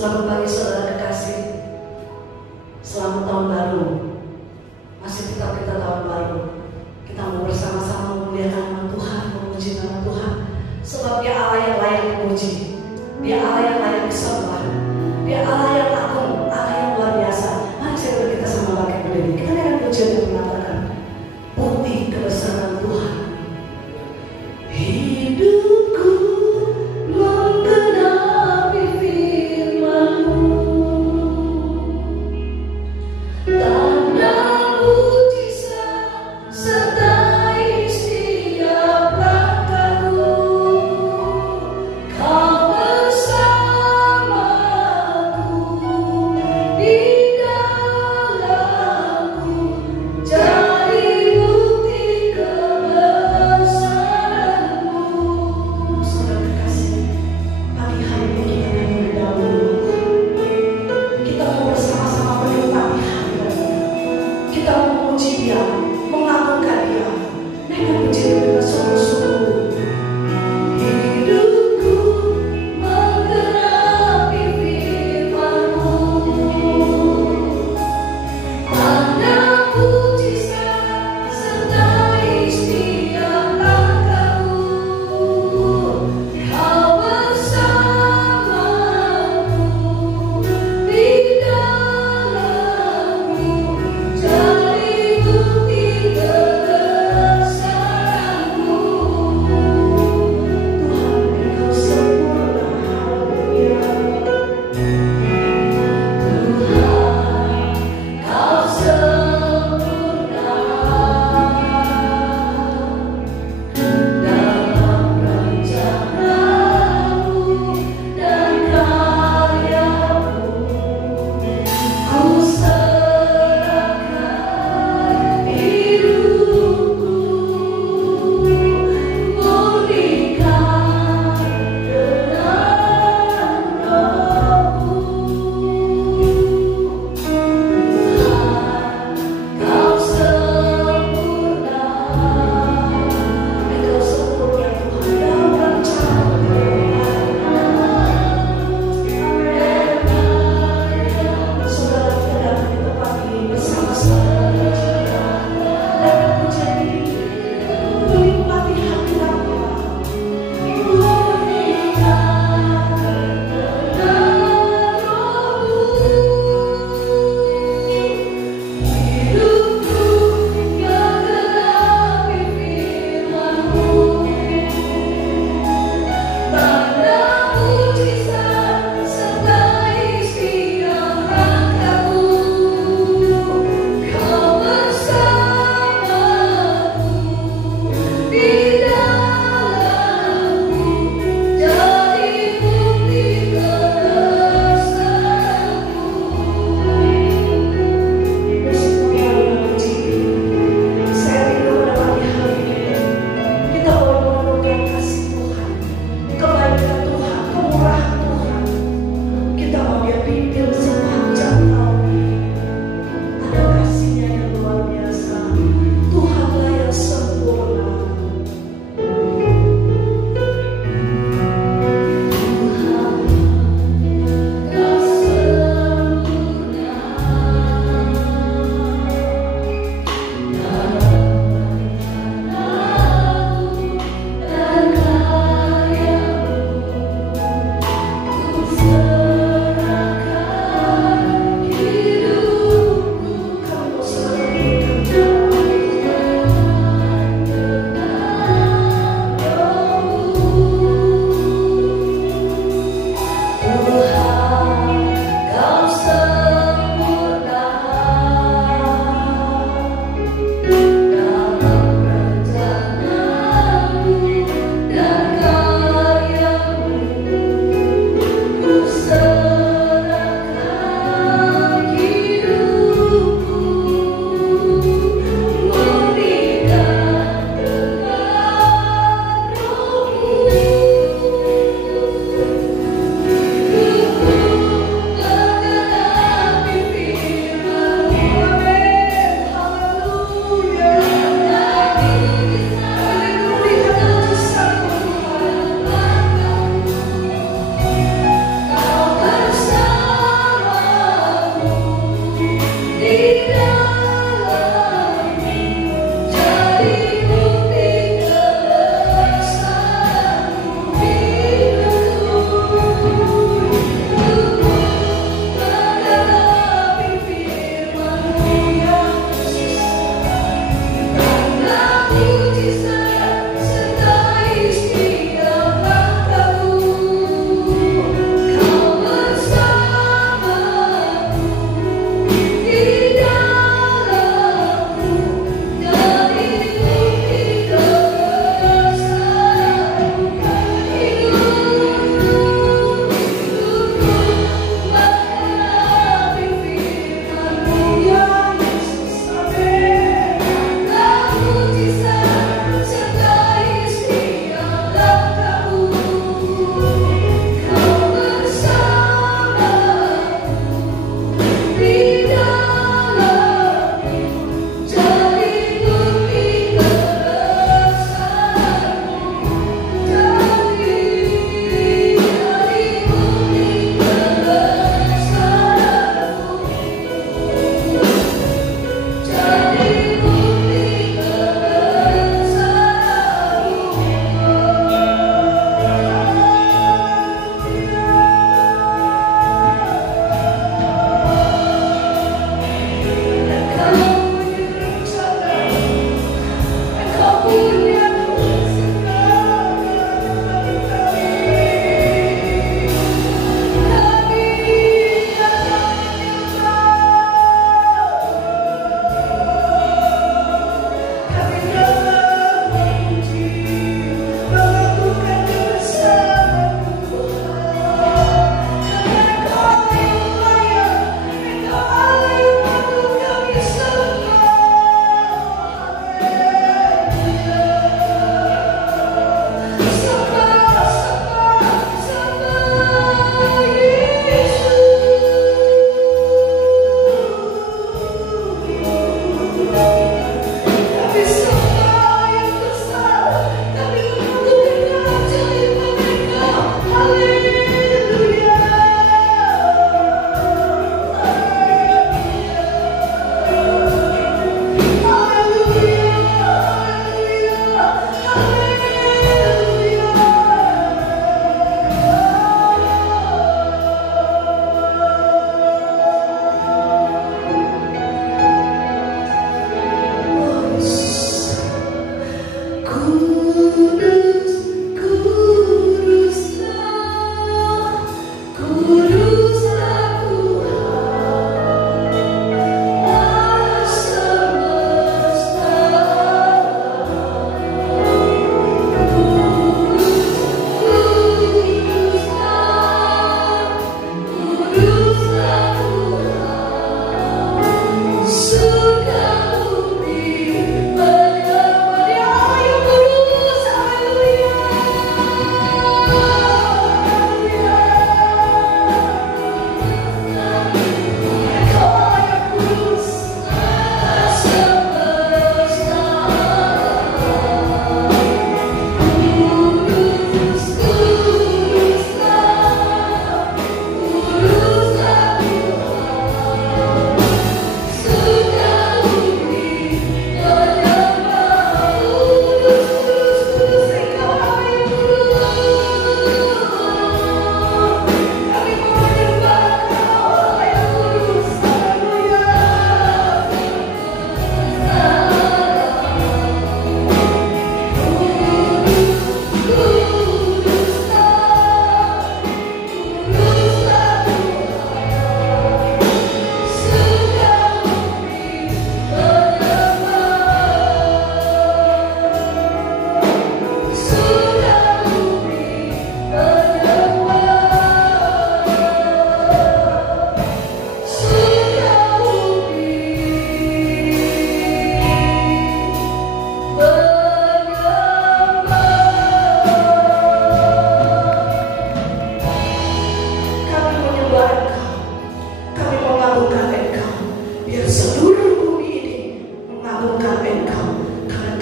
Selamat pagi saudara kekasih. Selamat tahun baru. Masih tetap kita tahun baru. Kita mau bersama-sama memuliakan nama Tuhan, memuji nama Tuhan. Sebab Dia Allah yang layak dipuji, Dia Allah yang layak disembah, Dia Allah yang agung, Allah yang luar biasa. Mari saya kita sama pakai berdiri. Kita akan pujian yang mengatakan putih kebesaran Tuhan. Hidupku menggenapi firman-Mu.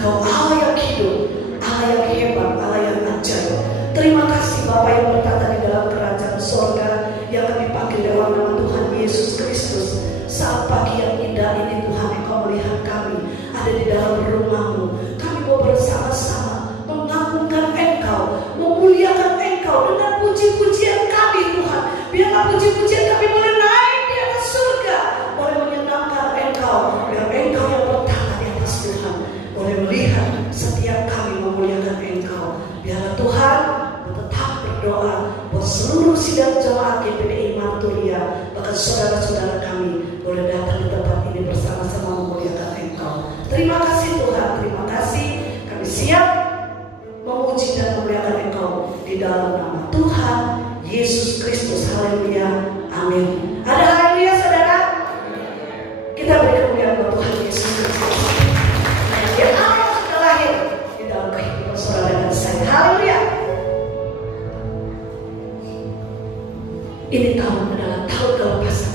Engkau Allah yang hidup, Allah yang hebat, Allah yang ajaib. Terima kasih Bapa yang bertata di dalam kerajaan sorga, yang kami panggil dalam nama Tuhan Yesus Kristus. Saat pagi yang indah ini Tuhan, Engkau melihat kami ada di dalam rumah-Mu. Kami mau bersama-sama mengagungkan Engkau, memuliakan Engkau dengan puji-pujian kami Tuhan. Biarlah puji-pujian kami boleh naik di atas surga, boleh menyenangkan Engkau. Biar Engkau yang bertata di atas Tuhan boleh melihat setiap kami memuliakan Engkau. Biarlah Tuhan tetap berdoa buat seluruh sidang jemaat GPDI Manturia, bahkan saudara-saudara kami boleh datang di tempat ini bersama-sama memuliakan Engkau. Terima kasih Tuhan, terima kasih. Kami siap memuji dan memuliakan Engkau di dalam nama Tuhan Yesus Kristus. Haleluya, amin. Ada haleluya saudara? Kita beri kemuliaan buat Tuhan Yesus Kristus. Yang Allah sudah lahir di dalam kehidupan saudara dan saya. Haleluya. Ini tahun adalah tahun kelepasan.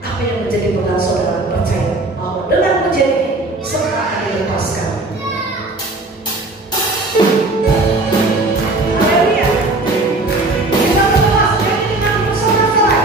Apa yang menjadi beban saudara, percaya bahwa dengan menjadi semua akan dilepaskan. Haleluya. Kita berdoa, jangan dengan bersama-sama.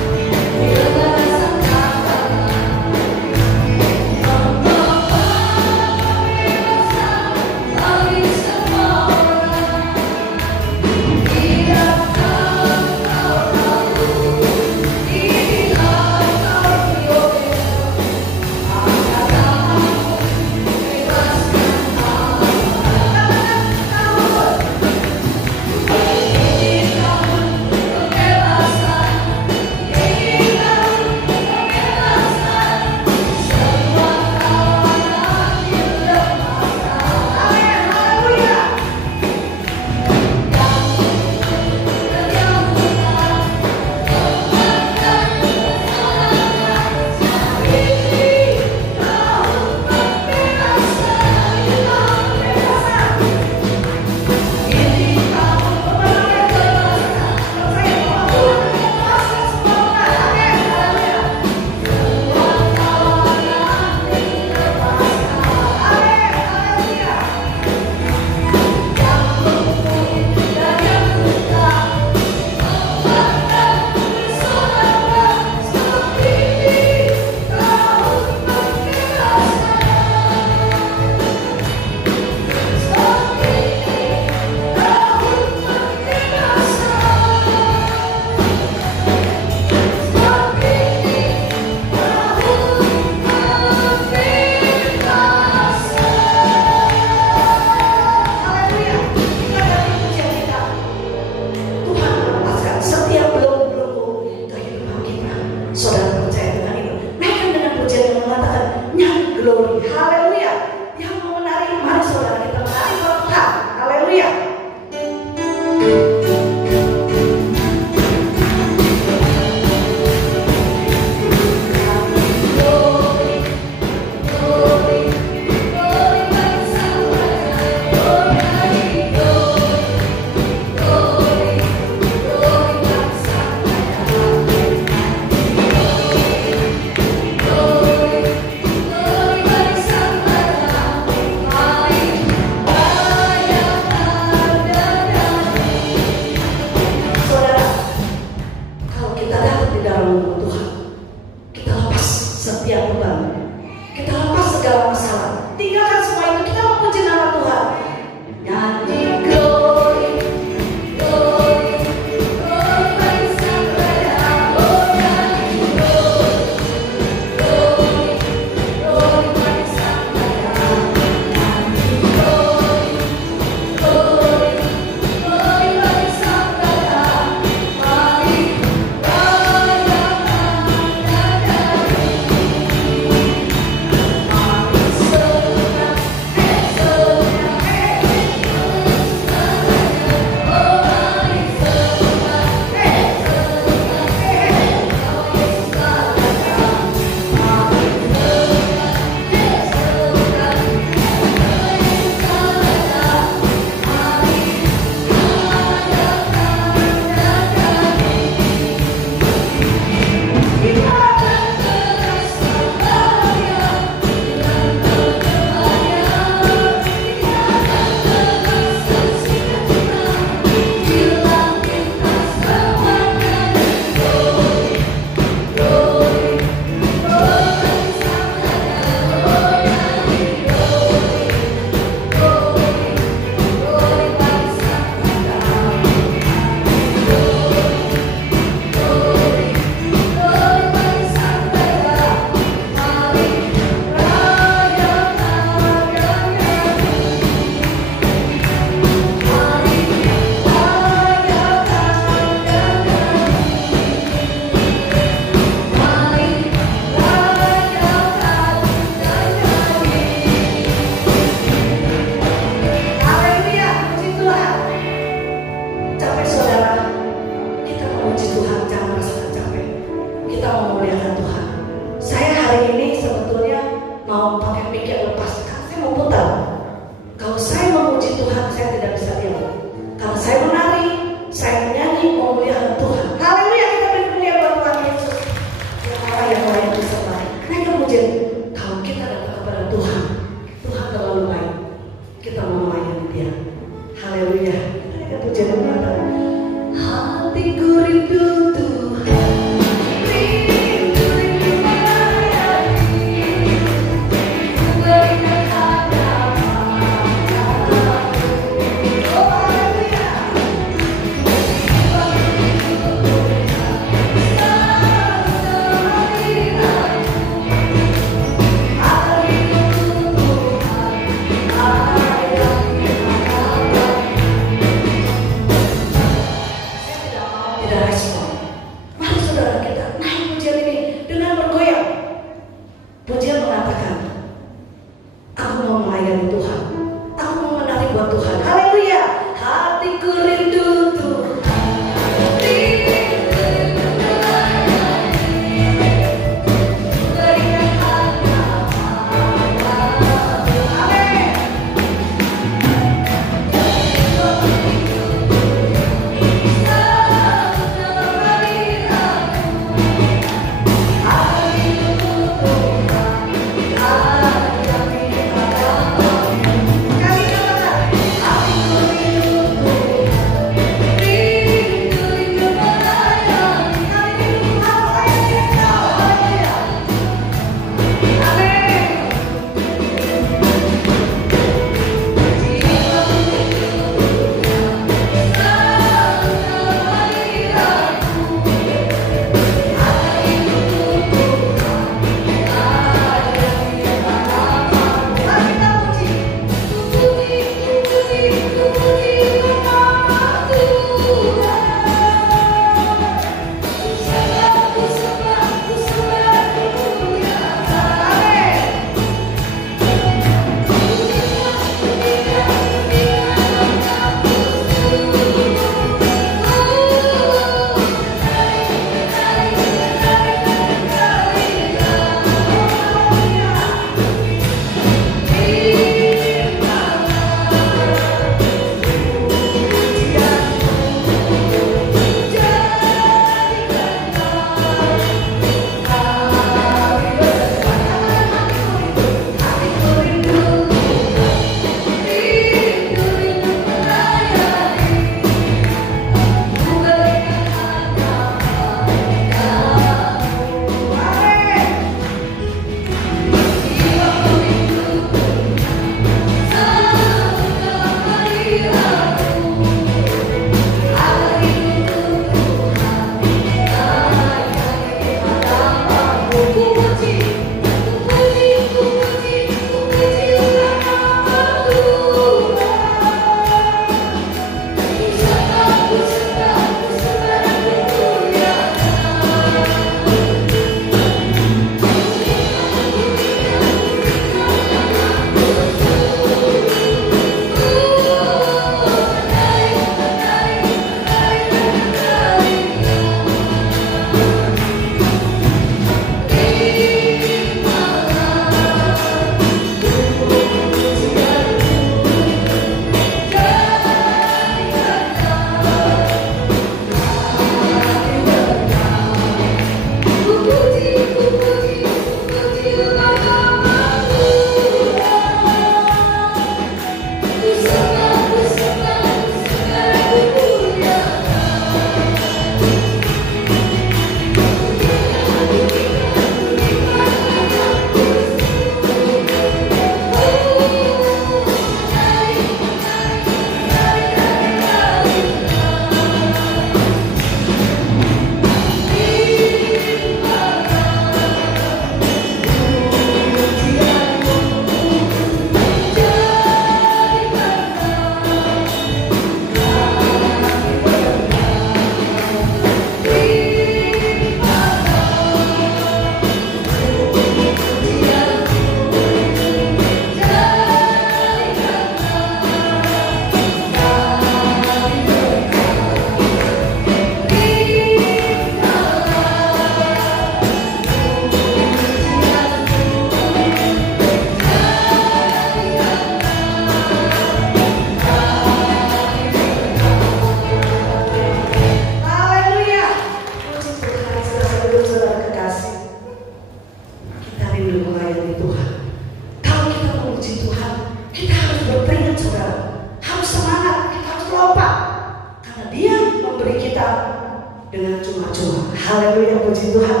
puji Tuhan.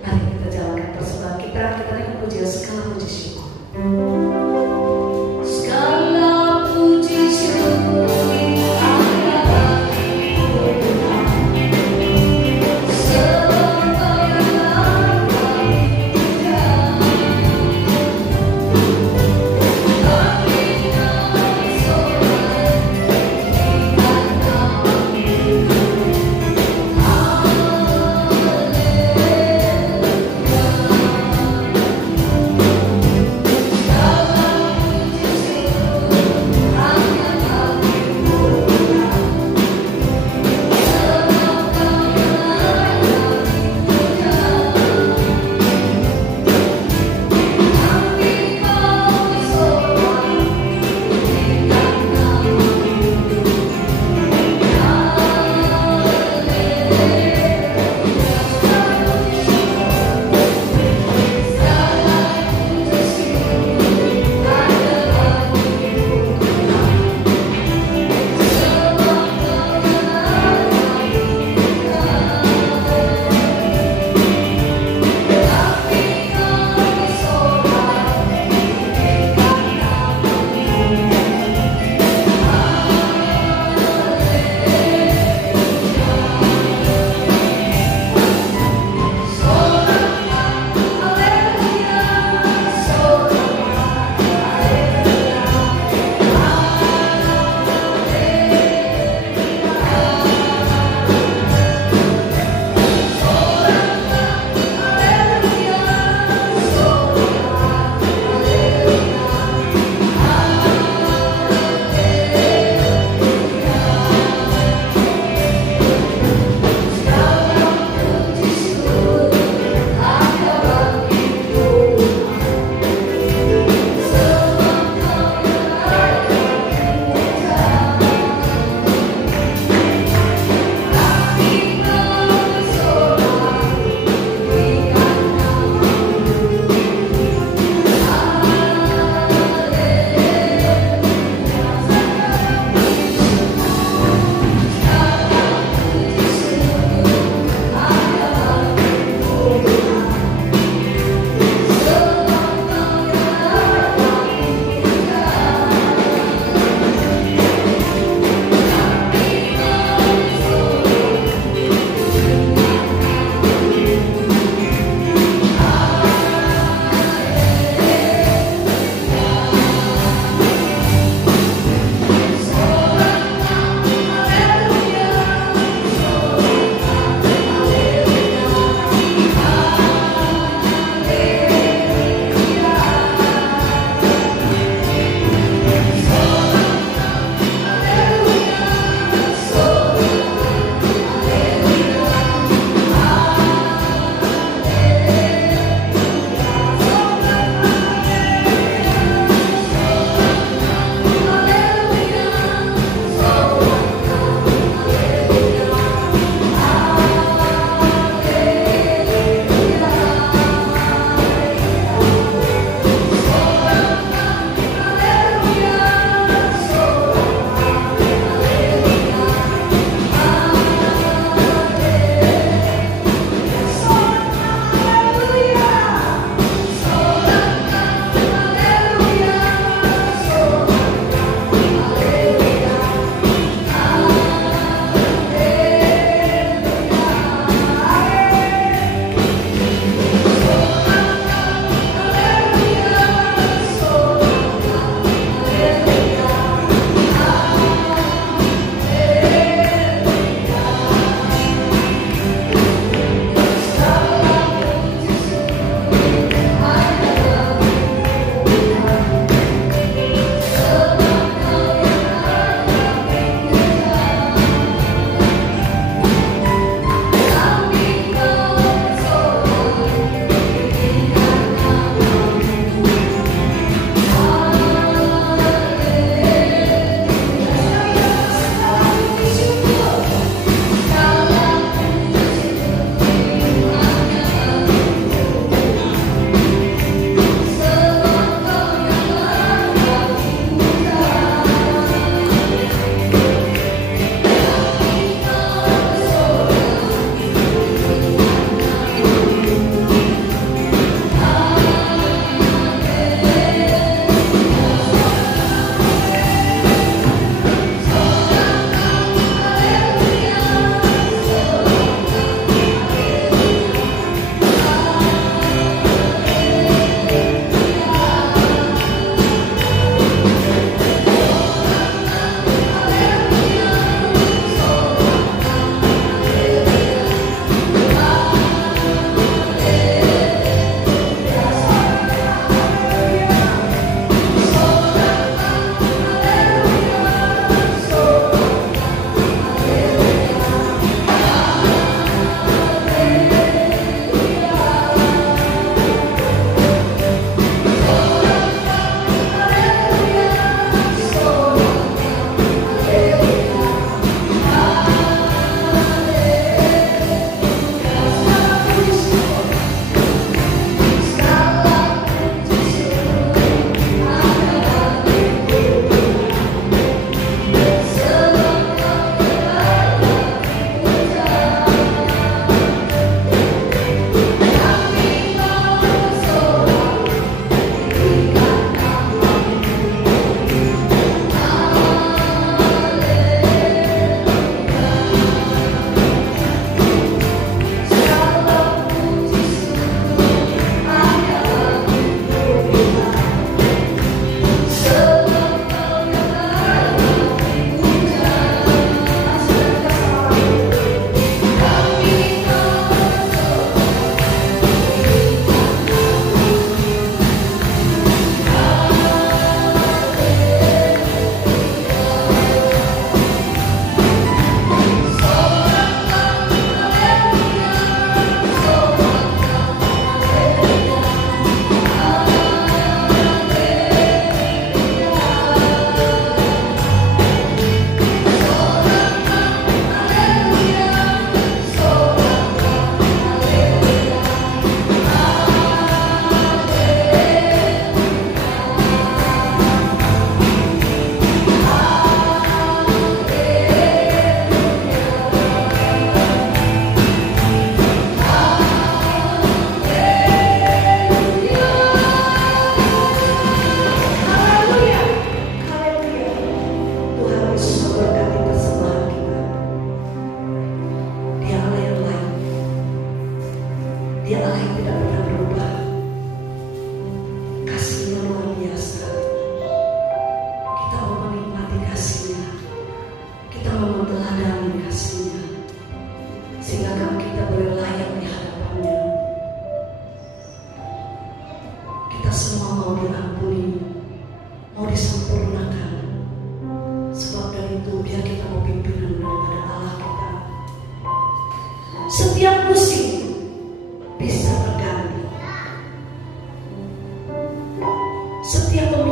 Mari kita jalankan persembahan kita naikkan pujian segala puji syukur. Segala puji syukur. Oh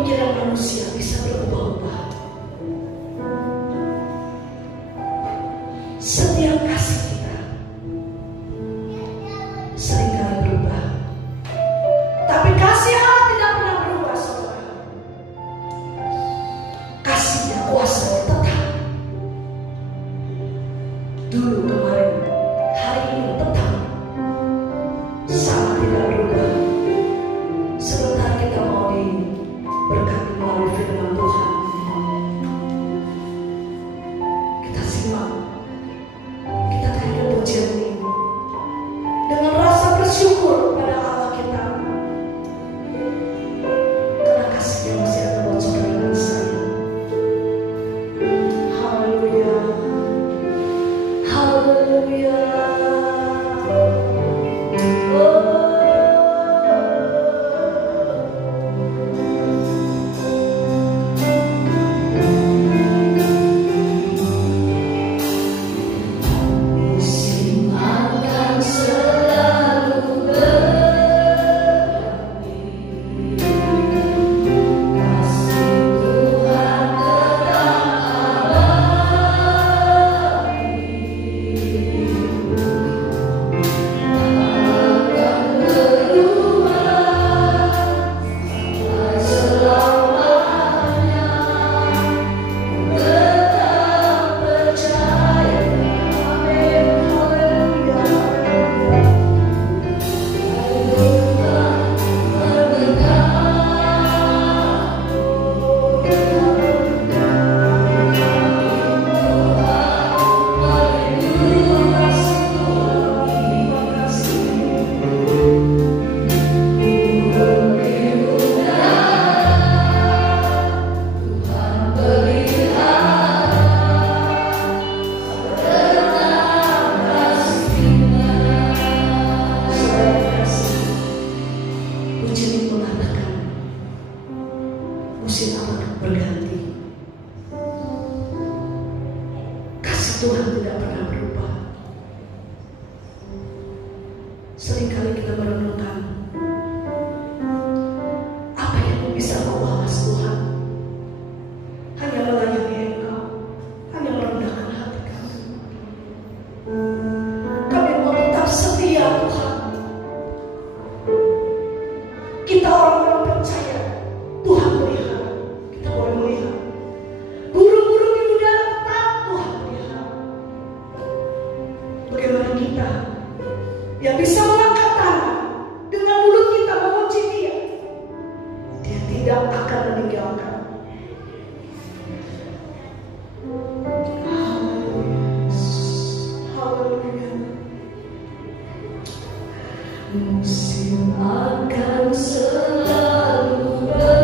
pemikiran manusia bisa berubah-ubah. Setiap kasih kita seringkali berubah, tapi kasih Allah tidak pernah berubah, saudara. Kasihnya, kuasanya tetap. Dulu, kemarin, hari ini tetap sama, tidak berubah. Sebentar kita mau diberkati melalui firman Tuhan. Kita simak, kita tanya pujian ini dengan rasa bersyukur pada Allah kita, karena kasihnya masih ada buat saudara dan saya. Haleluya, haleluya. Musim akan berganti. Kasih Tuhan tidak pernah berubah. Seringkali kita merenungkan, apa yang bisa kau balas Tuhan? Hanya melayani Engkau, hanya merendahkan hati kami. Kami mau tetap setia Tuhan. Kita orang-orang percaya Tuhan melihat. Kita boleh melihat burung-burung di udara, tetap Tuhan melihat. Bagaimana kita yang bisa mengangkat tangan dengan mulut kita memuji Dia, Dia tidak akan meninggalkan. Haleluya. Musim akan selalu berubah.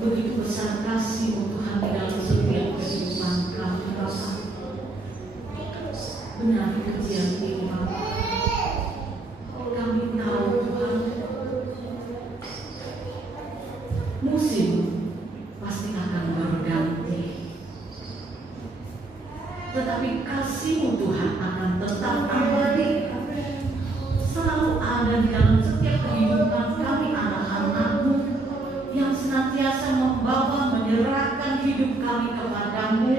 Begitu besar kasih Tuhan di dalam setiap kehidupan kami, Bapak. Benar kebenaran ini, Bapak. Kami tahu Tuhan, musim pasti akan berganti, tetapi kasih-Mu Tuhan akan tetap abadi, selalu ada di dalam setiap kehidupan kami anak-anak-Mu yang senantiasa membawa menyerahkan hidup kami kepadamu,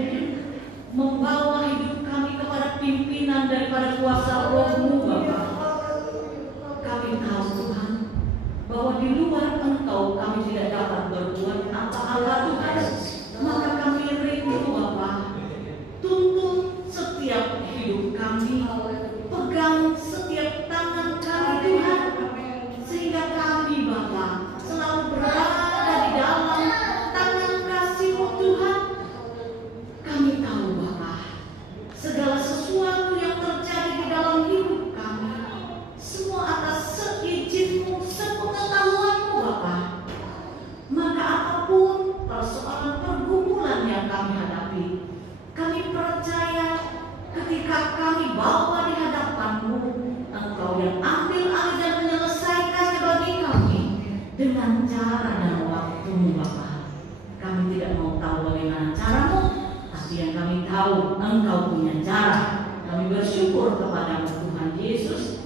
membawa hidup kami kepada pimpinan daripada kuasa Roh-Mu, Bapa. Kami tahu Tuhan bahwa di luar Engkau kami tidak dapat berbuat apa-apa Tuhan, maka kami rindu Bapa, tuntun setiap hidup kami, pegang setiap tangan kami Tuhan, sehingga kami Bapa selalu berada di dalam tangan kasih-Mu Tuhan. Kami tahu Bapa, segala sesuatu yang terjadi di dalam hidup kami, semua atas seizin-Mu, sepengetahuan-Mu Bapa. Maka apapun persoalan pergumulan yang kami hadapi, kami percaya ketika kami bawa di hadapan-Mu, Engkau yang ambil alih dan menyelesaikannya bagi kami dengan cara dan waktu-Mu Bapa. Kami tidak mau tahu bagaimana cara-Mu, tapi yang kami tahu Engkau punya cara. Kami bersyukur kepada Tuhan Yesus.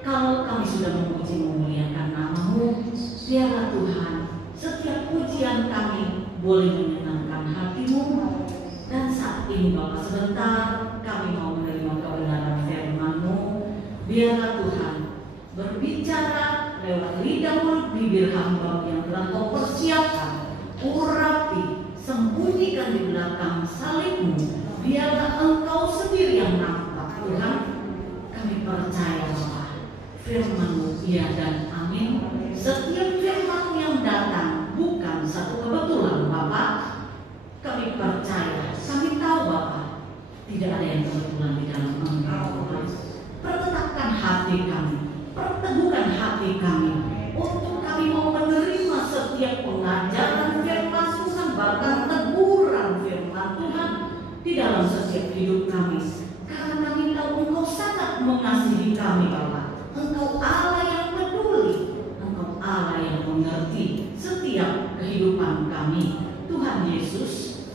Kalau kami sudah memuji memuliakan nama-Mu, biarlah Tuhan setiap pujian kami boleh menyenangkan hati-Mu. Dan saat ini Bapak, sebentar kami mau menerima kebenaran firman-Mu. Biarlah Tuhan berbicara lewat lidah mulut bibir hamba yang telah Kau persiapkan, urapi, sembunyikan di belakang salib-Mu. Biarlah Engkau sendiri yang nampak Tuhan. Kami percaya Bapak, firman-Mu iya dan amin. Setiap firman yang datang bukan satu kebetulan Bapak. Kami percaya, kami tahu Bapak, tidak ada yang kebetulan di dalam Engkau Tuhan. Pertetapkan hati kami, perteguhkan hati kami, untuk kami mau menerima setiap pengajaran firman Tuhan, bahkan teguran firman Tuhan di dalam setiap hidup kami. Karena kami tahu Engkau sangat mengasihi kami Bapak. Engkau Allah yang peduli, Engkau Allah yang mengerti setiap kehidupan kami. Tuhan Yesus,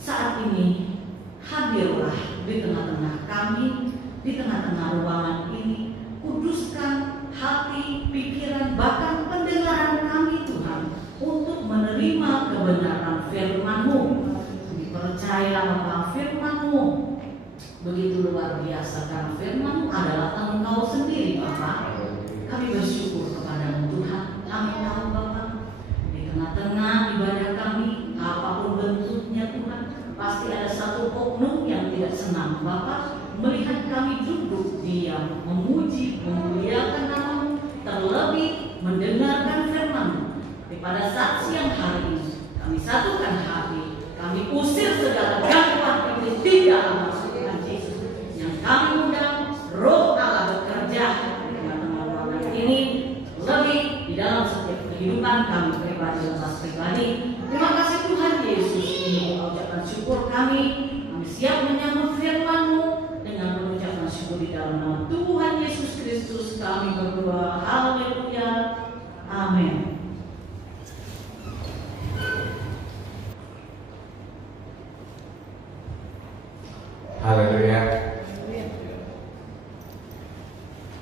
saat ini hadirlah di tengah-tengah kami, di tengah-tengah ruangan ini. Kuduskan hati, pikiran, bahkan pendengaran kami Tuhan, untuk menerima kebenaran firman-Mu. Kami percaya bahwa firman-Mu begitu luar biasa, karena firman-Mu adalah Engkau sendiri Bapak. Kami bersyukur kepada-Mu Tuhan. Kami tahu Bapak, di tengah-tengah ibadah kami, apapun bentuknya Tuhan, pasti ada satu oknum yang tidak senang Bapak melihat kami duduk diam, memuji, memuliakan nama-Mu, terlebih mendengarkan firman-Mu. Pada saat siang hari ini, kami satukan hati, kami usir segala gangguan itu tidak masuk Tuhan Yesus. Yang kami undang Roh Allah bekerja di tengah-tengah ruangan ini, lebih di dalam setiap kehidupan kami pribadi lepas pribadi. Terima kasih Tuhan Yesus. Ini mengucapkan syukur kami siap menyambut firman-Mu dengan mengucapkan syukur di dalam nama Tuhan Yesus Kristus. Kami berdoa, haleluya, amin. Haleluya.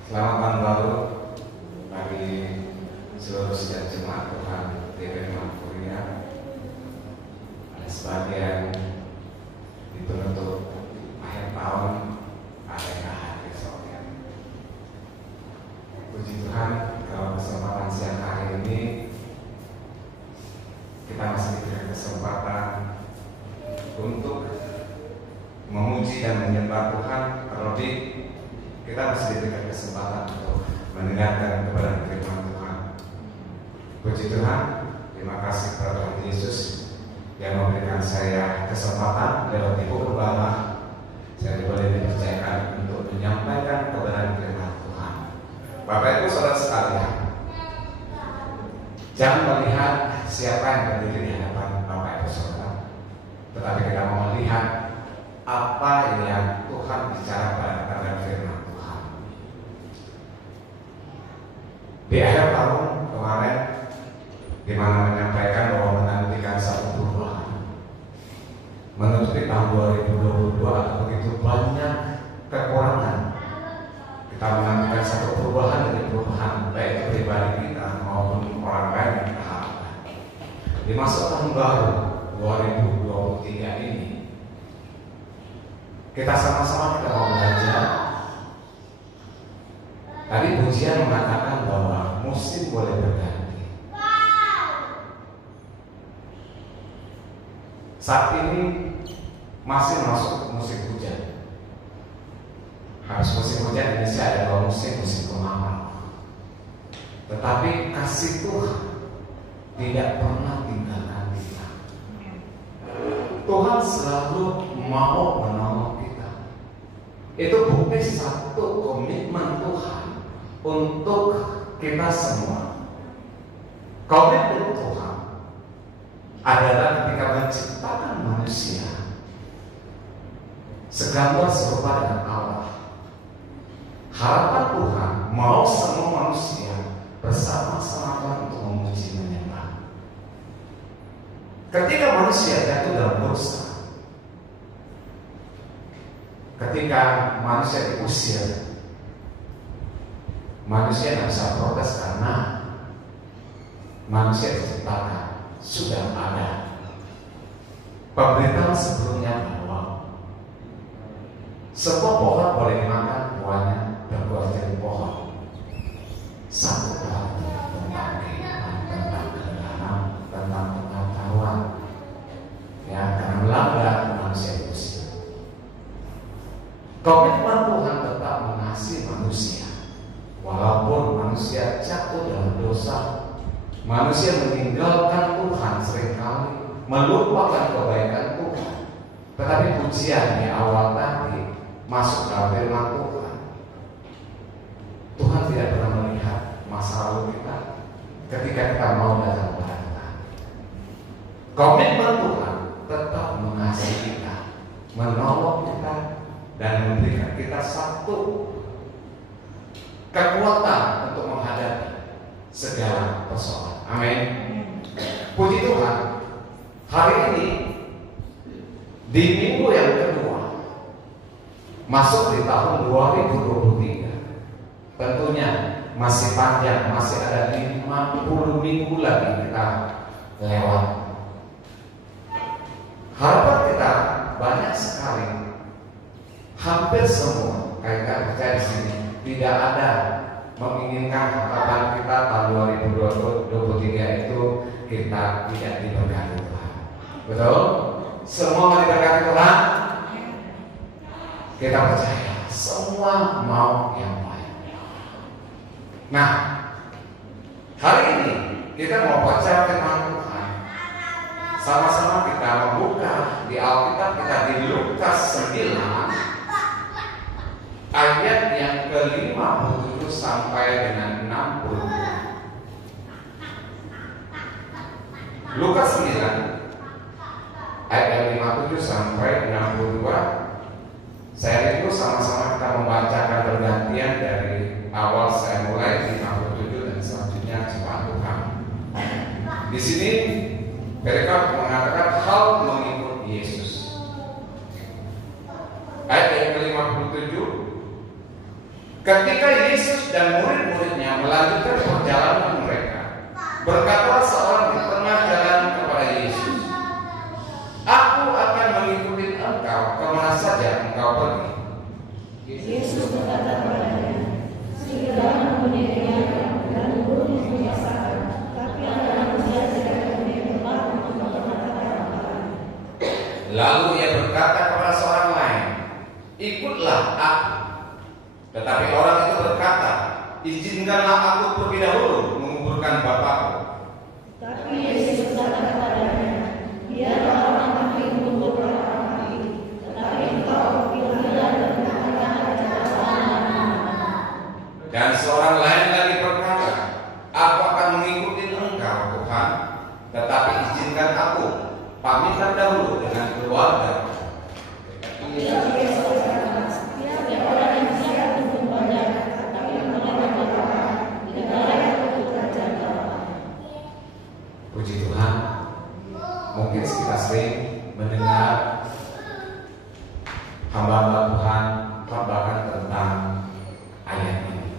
Selamat tahun baru bagi seluruh setiap jemaat Tuhan di Manfuria. Ada sebagian di penutup akhir tahun, ada yang hari esoknya. Puji Tuhan, kalau kesempatan siang hari ini kita masih diberi kesempatan untuk memuji dan menyembah Tuhan. Terlebih kita masih diberikan kesempatan untuk mendengarkan kebenaran firman Tuhan. Puji Tuhan, terima kasih kepada Tuhan Yesus yang memberikan saya kesempatan lewat Ibu Gembala. Saya boleh dipercayakan untuk menyampaikan kebenaran firman Tuhan. Bapak Ibu Saudara sekalian, Jangan melihat siapa yang berdiri di hadapan Bapak Ibu Saudara, tetapi kita mau melihat apa yang Tuhan bicara pada firman Tuhan. Di akhir tahun kemarin, di mana menyampaikan bahwa menantikan satu perubahan, menutupi tahun 2022 atau begitu banyak kekurangan. Kita menantikan satu perubahan dari perubahan baik pribadi kita maupun orang lain yang kita harapkan. Di masa tahun baru 2023 ini, kita sama-sama kita mau belajar. Tadi pujian mengatakan bahwa musim boleh berganti. Saat ini masih masuk musim hujan. Habis musim hujan Indonesia ada dua musim kemarau. Tetapi kasih Tuhan tidak pernah tinggalkan kita. Tuhan selalu mau menolong kita. Itu bukti satu komitmen Tuhan untuk kita semua. Komitmen Tuhan adalah ketika menciptakan manusia segambar serupa dengan Allah. Harapan Tuhan mau semua manusia bersama-sama untuk memuji menyembah. Ketika manusia jatuh dalam dosa, ketika manusia diusir, manusia tidak bisa protes karena manusia diciptakan sudah ada pemberitahuan sebelumnya bahwa semua pohon boleh dimakan buahnya berbuah jadi pohon. Satu hal tentang kehidupan, tentang kebenaran, tentang pengetahuan. Ya, karena melanggar manusia itu. Komitmen Tuhan tetap mengasihi manusia, walaupun manusia jatuh dalam dosa. Manusia meninggalkan Tuhan seringkali, melupakan kebaikan Tuhan. Tetapi pujian di awal tadi masuk dalam firman Tuhan. Tuhan tidak pernah melihat masa lalu kita ketika kita mau datang kepada Tuhan. Komitmen Tuhan tetap mengasihi kita, menolong kita, dan memberikan kita satu kekuatan untuk menghadapi segala persoalan. Amin. Puji Tuhan. Hari ini di minggu yang kedua masuk di tahun 2023. Tentunya masih panjang, masih ada 50 minggu lagi kita lewat. Harapan kita banyak sekali, hampir semua kayak percaya di sini tidak ada menginginkan harapan kita tahun 2023 itu kita tidak diberkati Tuhan. Betul? Semua mau diberkati Tuhan? Kita percaya semua mau yang baik. Nah, hari ini kita mau baca firman Tuhan. Sama-sama kita membuka di Alkitab kita di Lukas 9 ayat yang ke-57 sampai dengan 60. Lukas 9 ayat 57 sampai 62. Saya itu sama-sama kita membacakan bergantian dari awal saya mulai di 57 dan selanjutnya jemaat Tuhan. Di sini mereka mengatakan hal mengikut Yesus. Ayat yang ke-57, ketika Yesus dan murid-muridnya melanjutkan perjalanan mereka, berkatalah seorang di tengah jalan kepada Yesus, "Aku akan mengikuti engkau kemana saja engkau pergi." Yesus berkata kepadanya, "Serigala mempunyai dan burung mempunyai sarang, tapi anak manusia tidak mempunyai tempat untuk meletakkan kepalanya." Lalu ia berkata kepada seorang lain, "Ikutlah aku." Tetapi orang itu berkata, "Izinkanlah aku pergi dahulu menguburkan bapakku." Tapi Yesus berkata kepadanya, "Biarlah orang mati menguburkan orang mati, tetapi engkau pergilah dan katakan kepada orang." Dan seorang lain lagi berkata, "Aku akan mengikuti engkau tetapi izinkan aku pamitkan dahulu dengan keluarga. Puji Tuhan, mungkin kita sering mendengar hamba-hamba Tuhan khotbahkan tentang ayat ini.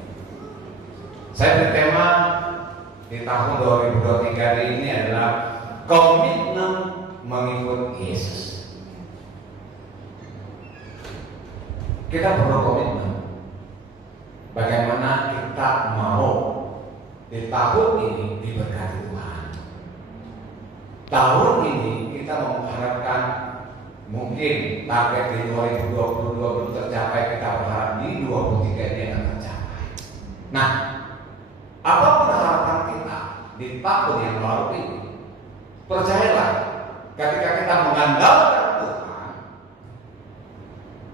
Saya bertema di tahun 2023 ini adalah komitmen mengikut Yesus. Kita perlu komitmen. Bagaimana kita mau di tahun ini diberkati Tuhan. Tahun ini kita mengharapkan mungkin target di 2022 belum tercapai, kita berharap di 2023 ini akan tercapai. Nah, apapun harapan kita di tahun yang baru ini, percayalah, ketika kita mengandalkan Tuhan,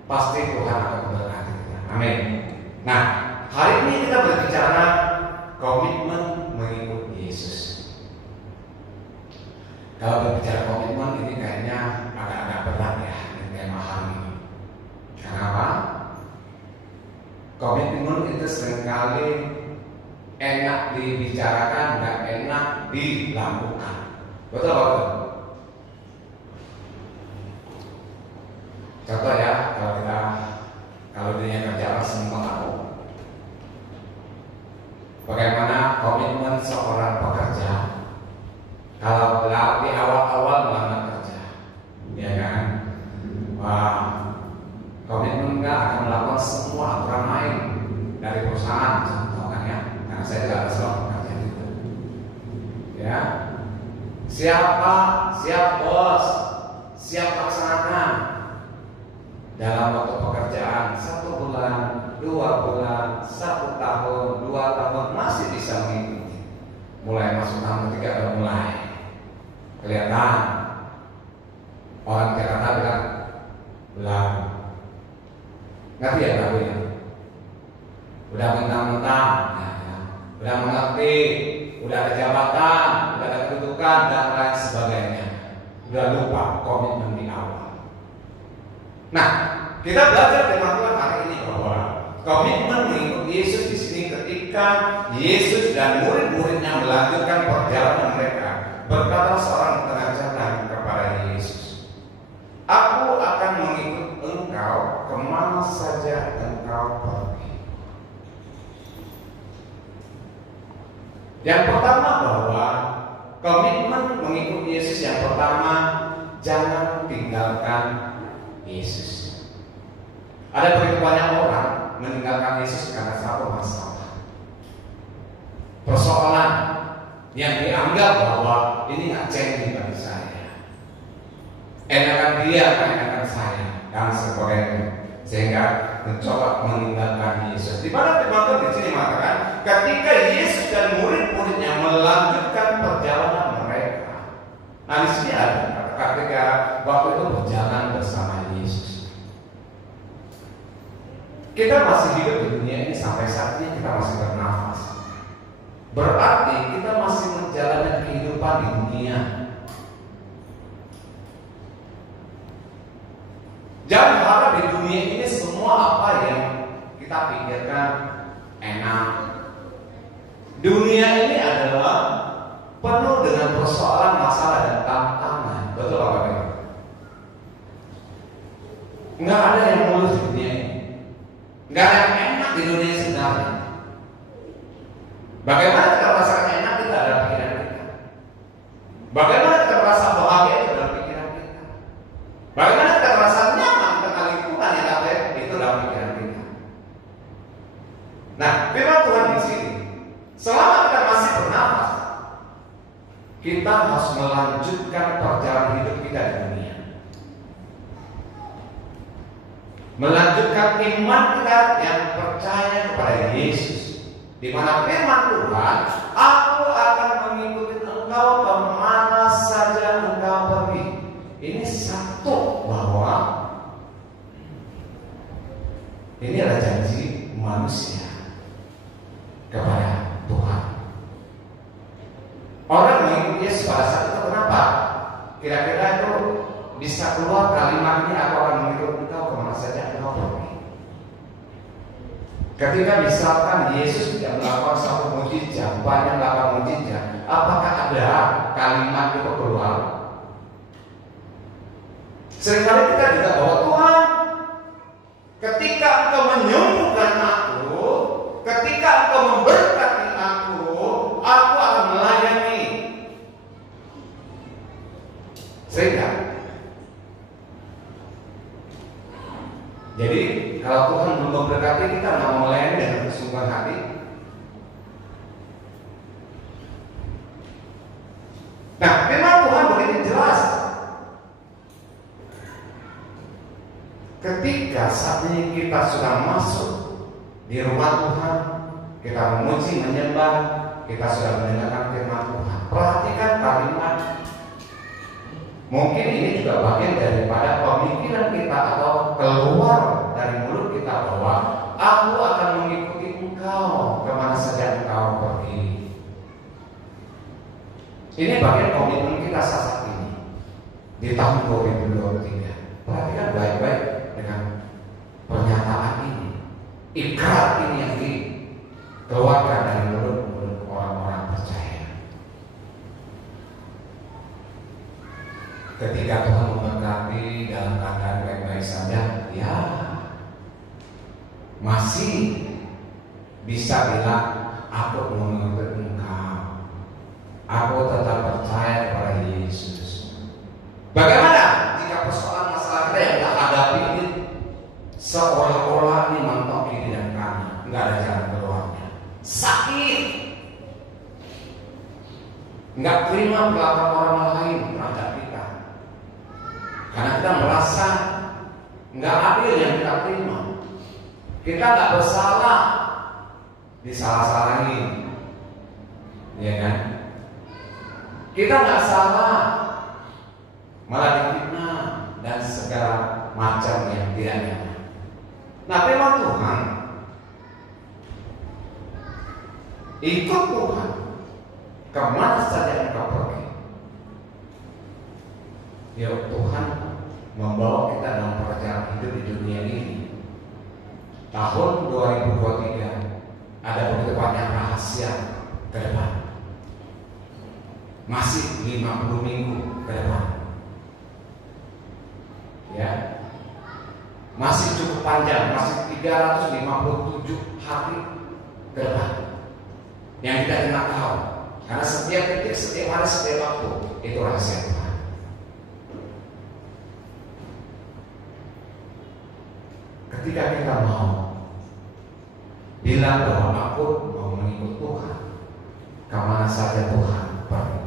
pasti Tuhan akan memberkati kita. Amin. Nah, hari ini kita berbicara komitmen mengikut Yesus. Kalau berbicara komitmen ini kayaknya agak-agak berat ya tema hari ini. Kenapa? Komitmen itu seringkali enak dibicarakan, nggak enak dilakukan. Betul betul. Contoh ya, kalau dunia kerja semua tahu bagaimana komitmen seorang pekerja kalau di awal-awal melamar kerja, ya kan? Wah, komitmen nggak akan melakukan semua aturan main dari perusahaan, contoh kan ya? Karena saya juga ada seorang pekerja juga. Ya, siap bos, siap laksanakan. Dalam waktu pekerjaan 1 bulan, 2 bulan, 1 tahun, 2 tahun masih bisa mengikuti. Mulai masuk tahun 3 udah mulai kelihatan. Orang Jakarta bilang belum. Ngerti ya lagu ya? Udah mentang-mentang, udah mengerti, udah ada jabatan, udah ada kedudukan dan lain sebagainya. Udah lupa komitmen di awal. Nah, kita belajar dari Tuhan hari ini bahwa komitmen mengikut Yesus di sini ketika Yesus dan murid-muridnya melanjutkan perjalanan mereka, berkata seorang tengah jalan kepada Yesus, "Aku akan mengikut engkau kemana saja engkau pergi." Yang pertama bahwa komitmen mengikut Yesus yang pertama, jangan tinggalkan Yesus. Ada begitu banyak orang meninggalkan Yesus karena satu masalah, persoalan yang dianggap bahwa ini nggak cengeng bagi saya, enakan dia kan enakan saya dan sebagainya, sehingga mencoba meninggalkan Yesus. Di mana firman Tuhan di sini mengatakan, ketika Yesus dan murid-muridnya melanjutkan perjalanan mereka. Nah di sini ada ketika waktu itu berjalan bersama Yesus. Kita masih hidup di dunia ini sampai saat ini, kita masih bernafas. Berarti kita masih menjalani kehidupan di dunia. Jangan harap di dunia ini semua apa yang kita pikirkan enak. Dunia ini adalah penuh dengan persoalan, masalah dan tantangan. Betul apa tidak? Nggak ada yang mulus di dunia ini. Nggak ada yang enak di dunia sebenarnya. Bagaimana kita merasakan enak, kita adalah pikiran kita. Bagaimana kita merasa bahagia, itu adalah pikiran kita. Bagaimana kita merasa nyaman dengan lingkungan yang ada, itu adalah pikiran kita. Nah, firman Tuhan di sini, selama kita masih bernafas, kita harus melanjutkan perjalanan hidup kita di dunia. Melanjutkan iman kita yang percaya kepada Yesus, di mana firman Tuhan, "Aku akan mengikuti engkau kemana saja engkau pergi." Ini satu bahwa ini adalah janji manusia kepada Tuhan. Orang mengikuti Yesus pada saat itu kira-kira itu bisa keluar kalimat ini, aku akan mengikut engkau kemana saja engkau pergi. Ketika misalkan Yesus tidak melakukan satu mujizat, banyak melakukan mujizat, apakah ada kalimat itu keluar? Seringkali kita juga bahwa Tuhan, ketika engkau menyembuhkan aku, ketika engkau memberkati aku akan melayani. Sehingga jadi kalau Tuhan belum memberkati kita, nggak mau melayani dengan kesungguhan hati. Nah, memang Tuhan begitu jelas. Ketika saatnya kita sudah masuk di rumah Tuhan, kita memuji, menyembah, kita sudah mendengarkan firman Tuhan. Perhatikan kalimat. Mungkin ini juga bagian daripada pemikiran kita atau keluar dari mulut kita bahwa aku akan mengikuti engkau kemana saja engkau pergi. Ini bagian komitmen kita saat ini di tahun 2023. Perhatikan baik-baik dengan pernyataan ini, ikrar ini yang dikeluarkan dari mulut-mulut orang-orang percaya. Ketika Tuhan memberkati dalam keadaan baik-baik saja, ya masih bisa bilang aku mengikut engkau, aku tetap percaya kepada Yesus. Bagaimana jika persoalan masalah kita yang kita hadapi ini seolah-olah ini mentok kiri dan kanan, nggak ada jalan keluarnya, sakit, nggak terima perlakuan orang lain terhadap kita, karena kita merasa nggak adil yang kita terima, kita nggak bersalah, disalah-salahin, ya kan? Kita nggak salah, malah difitnah dan segala macam yang tidak nyaman. Nah, firman Tuhan, ikut Tuhan kemana saja engkau pergi. Ya, Tuhan membawa kita dalam perjalanan hidup di dunia ini. Tahun 2023 ada begitu banyak rahasia ke depan. Masih 50 minggu ke depan. Ya, masih cukup panjang, masih 357 hari ke depan yang kita tidak tahu, karena setiap detik, setiap hari, setiap waktu itu rahasia Tuhan. Ketika kita mau bilang bahwa aku mau mengikut Tuhan, kemana saja Tuhan pergi.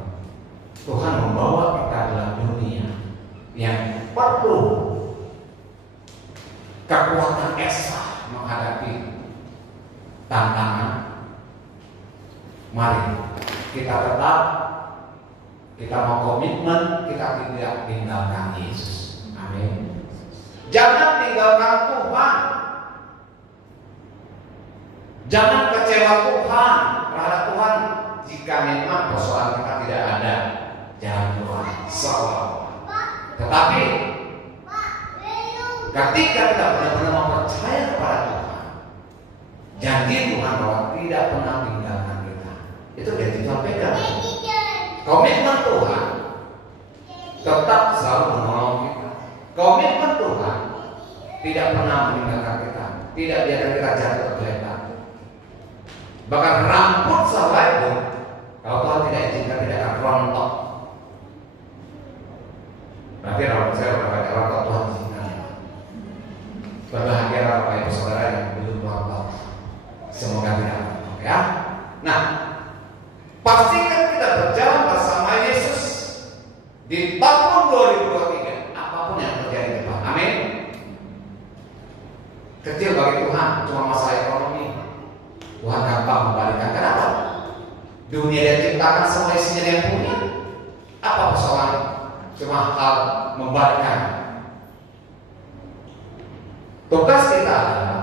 Tuhan membawa kita dalam dunia yang perlu kekuatan ekstra menghadapi tantangan. Mari kita tetap, kita mau komitmen, kita tidak tinggalkan Yesus. Amin. Jangan tinggalkan Tuhan. Jangan kecewa Tuhan terhadap Tuhan jika memang persoalan kita tidak ada jalan keluar. Tetapi ketika kita benar-benar mempercayai kepada Tuhan, janji Tuhan bahwa tidak pernah meninggalkan kita, itu dia disampaikan. Komitmen Tuhan tetap selalu menolong kita. Komitmen Tuhan tidak pernah meninggalkan kita, tidak biarkan kita jatuh tergeletak. Bahkan rambut sehelai pun, kalau Tuhan tidak izinkan, tidak akan rontok. Berarti rambut saya berbagai rontok, Tuhan izinkan. Berbahagia Bapak Ibu Saudara yang belum rontok. Semoga tidak rontok, ya. Nah, pastikan kita berjalan bersama Yesus di tahun 2023, apapun yang terjadi depan. Amin. Kecil bagi Tuhan cuma masalah ekonomi, Tuhan gampang membalikan. Kenapa? Dunia yang diciptakan semua isinya yang punya. Apa persoalan? Cuma hal membalikan. Tugas kita adalah,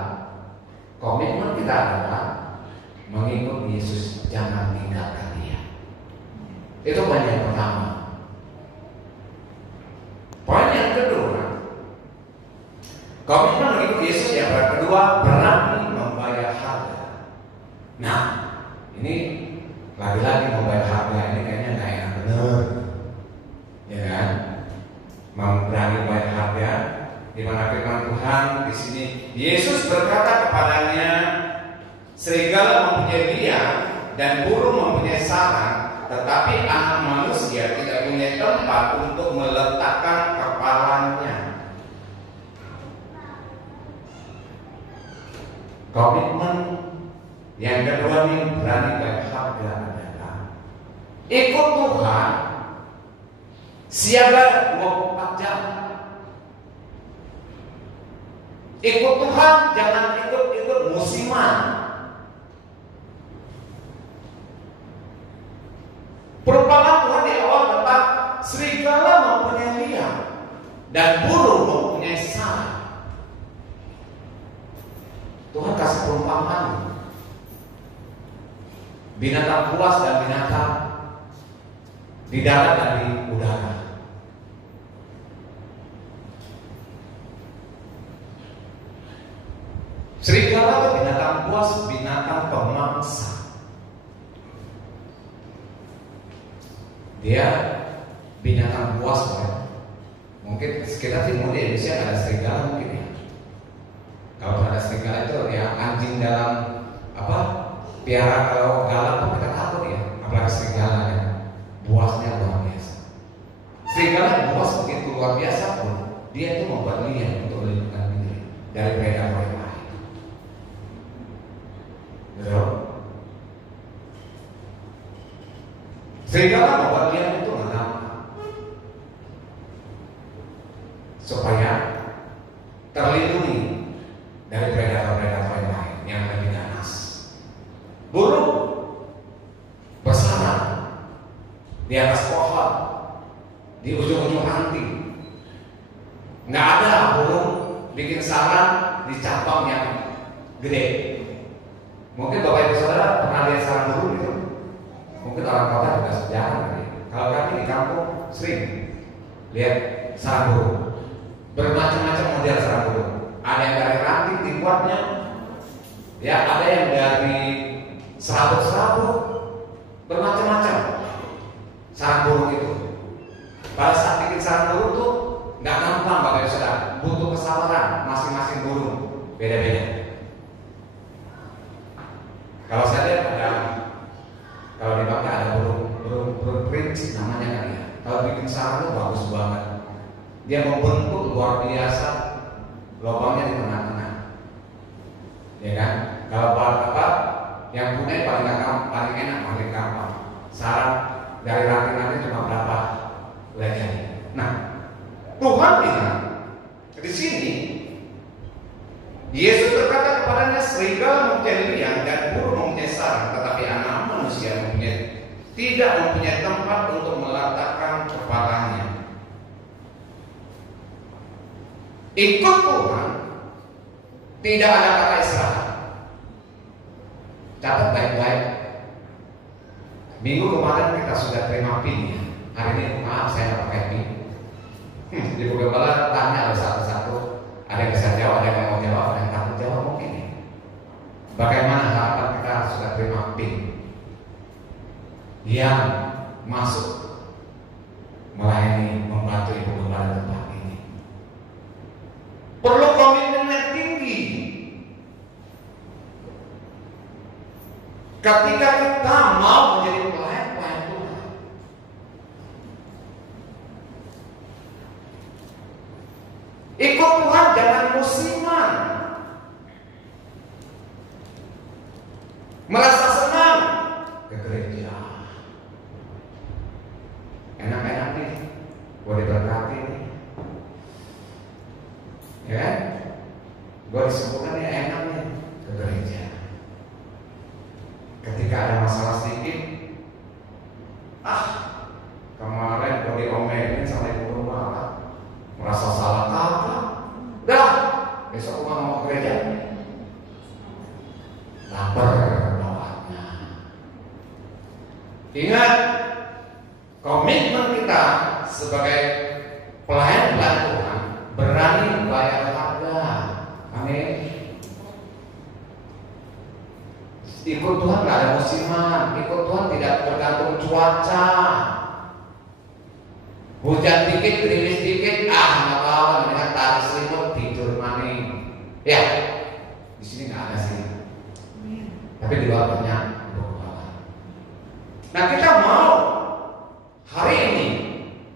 komitmen kita adalah mengikut Yesus, jangan tinggalkan Dia. Itu poin yang pertama. Komitmen mengikuti Yesus yang kedua, berani membayar harga. Nah, ini lagi-lagi membayar harga ini kayaknya nggak enak bener, ya kan? Berani membayar harga. Di mana firman Tuhan di sini, Yesus berkata kepadanya, serigala mempunyai liang dan burung mempunyai sarang, tetapi anak manusia tidak punya tempat untuk meletakkan kepalanya. Komitmen yang kedua ini berani bayar harga adalah ikut Tuhan siaga 24 jam. Ikut Tuhan, jangan ikut musiman. Perumpamaan Tuhan di awal tentang serigala mempunyai liang dan burung mempunyai sarang. Tuhan kasih perumpamaan. Binatang buas dan binatang di darat dan di udara. Serigala itu binatang buas, binatang pemangsa. Dia binatang buas, kan? Mungkin kita timur di Indonesia ada serigala mungkin ya. Kalau ada serigala itu ya anjing dalam piara, kalau galak pun kita takut ya. Apalagi serigala ya, buasnya luar biasa. Serigala buas begitu luar biasa pun dia itu membuat liang untuk melindungi diri dari predator yang lain. Betul? Serigala membuat liang itu supaya terlindungi dari predator-predator yang lain yang lebih ganas. Burung bersarang di atas pohon, di ujung-ujung ranting. Nggak ada burung bikin sarang di cabang yang gede. Mungkin Bapak Ibu Saudara pernah lihat sarang burung itu? Mungkin orang kota juga sejarah. Kalau kami di kampung sering lihat sarang burung. Bermacam-macam model sarang burung. Ada yang dari ranting dibuatnya, ya ada yang dari serabut-serabut, bermacam-macam sarang burung itu. Pada saat bikin sarang burung tuh nggak gampang Bapak Ibu Saudara, butuh kesabaran masing-masing burung beda-beda. Kalau saya lihat kalau di Bangka ada burung perinci namanya kan ya. Kalau bikin sarang itu bagus banget. Dia membentuk luar biasa, lubangnya di tengah-tengah, ya kan? Kalau yang punya paling enak, paling gampang. Sarang dari ranting-ranting cuma berapa leher. Nah, Tuhan bilang di sini, Yesus berkata kepadanya, serigala mempunyai liang dan burung mempunyai sarang, tetapi anak manusia tidak mempunyai tempat untuk meletakkan kepalanya. Ikut Tuhan tidak ada kata istirahat. Catat baik-baik. Minggu kemarin kita sudah terima PIN ya. Hari ini maaf saya nggak pakai PIN. Di Bogor tanya oleh satu-satu. Ada yang bisa jawab, ada yang mau jawab, ada yang takut jawab mungkin ya. Bagaimana harapan kita sudah terima PIN yang masuk melayani, membantu Ibu Gembala tempat ini. Perlu komitmen yang tinggi. Ketika kita mau menjadi pelayan Tuhan, ikut Tuhan jangan musiman, merasa senang ke gereja, enak-enak nih, gue diberkati nih, ya kan? Gue disembuhkan ya enak nih ke gereja. Ketika ada masalah sedikit, kemarin gue diomelin sama ibu rumah, merasa salah kakak, dah besok gue mau ke gereja, lapar doanya. Ingat, komitmen kita sebagai pelayan Tuhan berani membayar harga. Amin. Ikut Tuhan gak ada musiman. Ikut Tuhan tidak tergantung cuaca. Hujan dikit, gerimis dikit, nggak apa-apa, mendingan tarik selimut tidur maning. Ya, di sini nggak ada sih. Tapi di luar banyak. Nah, kita mau hari ini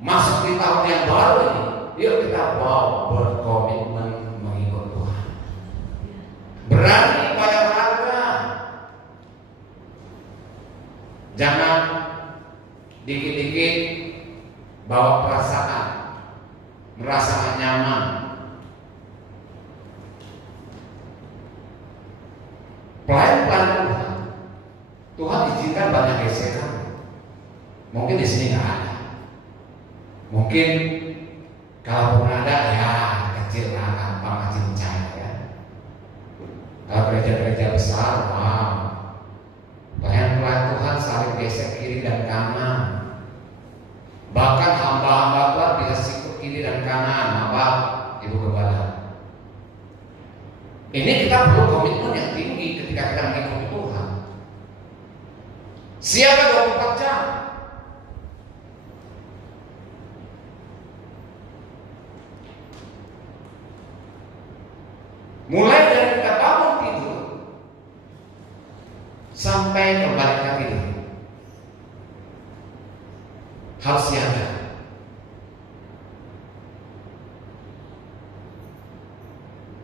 masuk di tahun yang baru ini, yuk kita mau berkomitmen mengikut Tuhan. Berani bayar harga. Jangan dikit-dikit bawa perasaan, merasa gak nyaman. Pelan-pelan Tuhan izinkan banyak gesekan. Mungkin di sini nggak ada. Mungkin kalau pun ada ya kecil lah, gampang cincang ya. Kalau gereja-gereja besar, wow, pelan-pelan Tuhan saling gesek kiri dan kanan. Bahkan hamba-hamba Tuhan bisa sikut kiri dan kanan, Bapak, Ibu Gembala. Ini kita perlu komitmen yang tinggi ketika kita mengikuti Tuhan. Siaga 24 jam. Mulai dari kita bangun tidur sampai kembali ke tidur, harus siaga.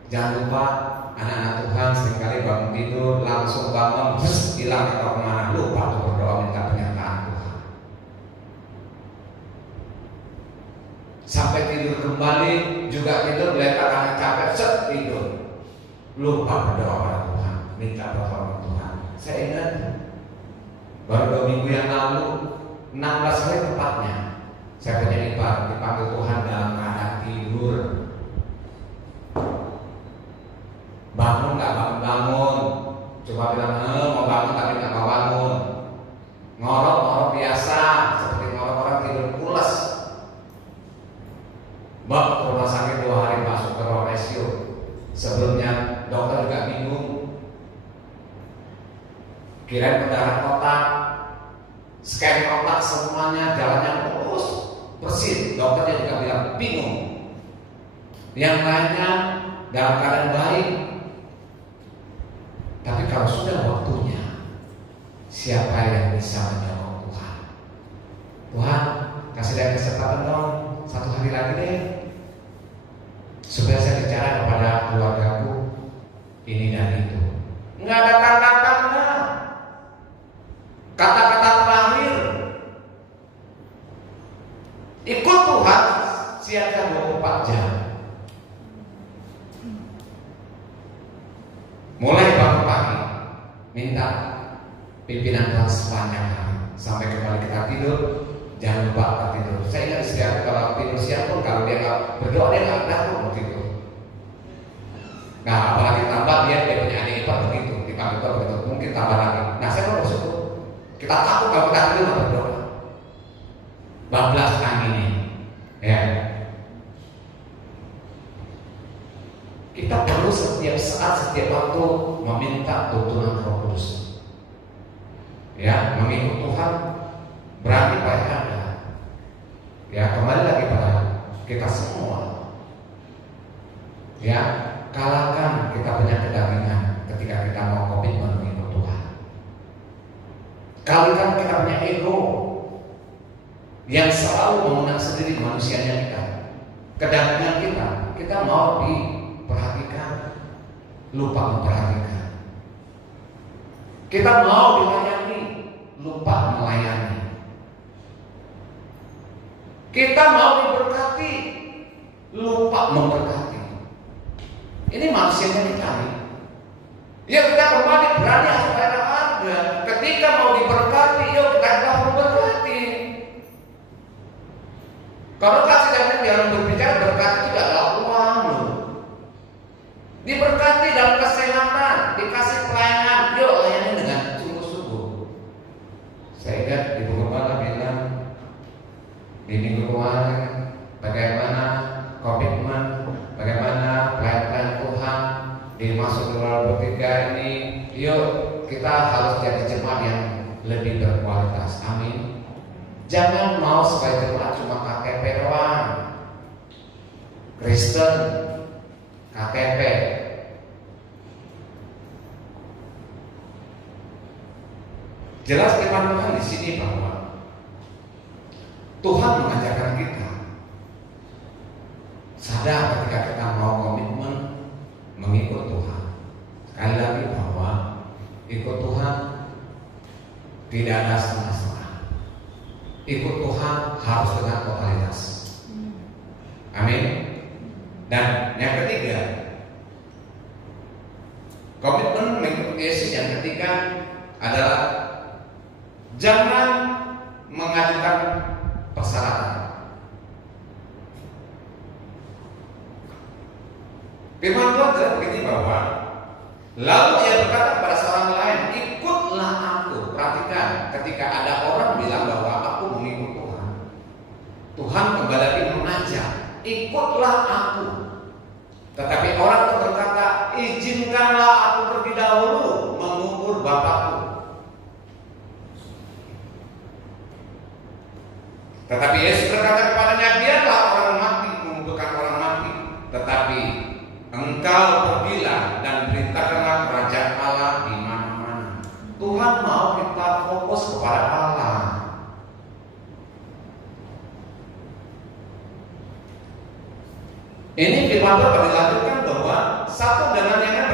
Jangan lupa anak-anak Tuhan seringkali bangun tidur langsung bangun terus hilang atau kemana, lupa untuk berdoa minta penyertaan Tuhan. Sampai tidur kembali juga tidur meletak karena capek, set tidur, lupa berdoa pada Tuhan, minta pertolongan Tuhan. Saya ingat baru 2 minggu yang lalu, 16 hari tepatnya, saya punya ipar dipanggil Tuhan dalam keadaan tidur. Bangun nggak bangun-bangun, coba bilang mau bangun tapi nggak mau bangun, ngorok biasa seperti ngorok orang tidur pulas. Bawa ke rumah sakit 2 hari masuk ke ruang ICU. Sebelumnya dokter juga bingung, kirain darah kotak, scan kotak semuanya jalannya mulus bersih. Dokternya juga bilang bingung. Yang lainnya dalam keadaan baik. Tapi kalau sudah waktunya, siapa yang bisa menjawab Tuhan? Tuhan, kasih saya kesempatan dong, 1 hari lagi deh, supaya saya bicara kepada keluargaku ini dan itu. Nggak ada tanda-tanda, kata-kata terakhir. Ikut Tuhan, siaga 24 jam. Mulai bangun pagi, minta pimpinan Tuhan sepanjang hari sampai kembali kita tidur. Jangan lupa kita tidur. Saya ingat istri aku kalau tidur siang pun kalau dia nggak berdoa dia nggak ada mau tidur. Nah apalagi tambah dia punya adik ipar begitu, dipanggil Tuhan begitu, mungkin tambah lagi. Nah saya mau bersyukur. Kita tahu kalau kita tidur nggak berdoa. Bablas ini, ya. Kita perlu setiap saat, setiap waktu meminta tuntunan Roh Kudus. Ya, mengikut Tuhan, berani bayar harga. Ya, kembali lagi pada kita semua. Ya, kalahkan kita punya kedagingan ketika kita mau komitmen mengikut Tuhan. Kalahkan kita punya ego yang selalu memenang sendiri manusianya kita. Kedagingan kita mau perhatikan, lupa memperhatikan. Kita mau dilayani, lupa melayani. Kita mau diberkati, lupa memberkati. Ini manusianya kita nih. Ya kita kembali berani harus bayar harga. Ketika mau diberkati, yuk kita harus memberkati. Kalau kasih dan jangan berbicara berkati juga adalah uang loh. Diberkati dalam kesehatan, dikasih pelayanan, yuk layani dengan sungguh-sungguh. Saya ingat Ibu Gembala bilang di minggu kemarin bagaimana komitmen, bagaimana pelayanan Tuhan Yuk kita harus jadi jemaat yang lebih berkualitas. Amin. Jangan mau sebagai jemaat cuma KTP doang. Kristen KTP. Jelas firman Tuhan di sini bahwa Tuhan mengajarkan kita sadar ketika kita mau komitmen mengikut Tuhan. Sekali lagi bahwa ikut Tuhan tidak ada setengah-setengah. Ikut Tuhan harus dengan totalitas. Amin. Dan yang ketiga, komitmen mengikut Yesus yang ketiga adalah jangan mengajukan persyaratan. Firman Tuhan jelas begini bahwa lalu ia berkata kepada seorang lain, ikutlah aku. Perhatikan, ketika ada orang bilang bahwa aku mengikut Tuhan, Tuhan kembali lagi mengajak, ikutlah aku. Tetapi orang itu berkata, izinkanlah aku pergi dahulu mengubur bapakku. Tetapi Yesus berkata kepadanya, biarlah orang mati menguburkan orang mati, tetapi engkau pergilah dan beritakanlah kerajaan Allah di mana-mana. Tuhan mau kita fokus kepada Allah. Ini firman Tuhan dilanjutkan bahwa satu dengan yang lain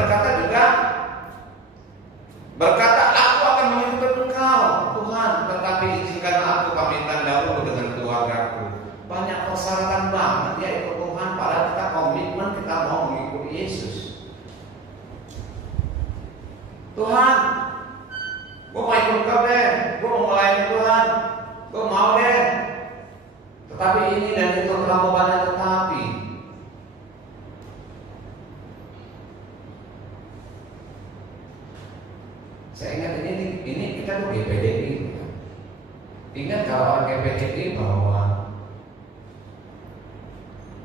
berkata, aku akan mengikut engkau Tuhan, tetapi izinkan aku pamitan dahulu dengan keluargaku. Banyak persyaratan banget ya ikut Tuhan, padahal kita komitmen kita mau mengikuti Yesus. Tuhan, gue mau ikut kau deh, gue mau melayani Tuhan, gue mau deh. Tetapi ini dan itu terlalu banyak tetapi. Saya ingat ini kita tuh GPDI. Ingat kalau orang GPDI bahwa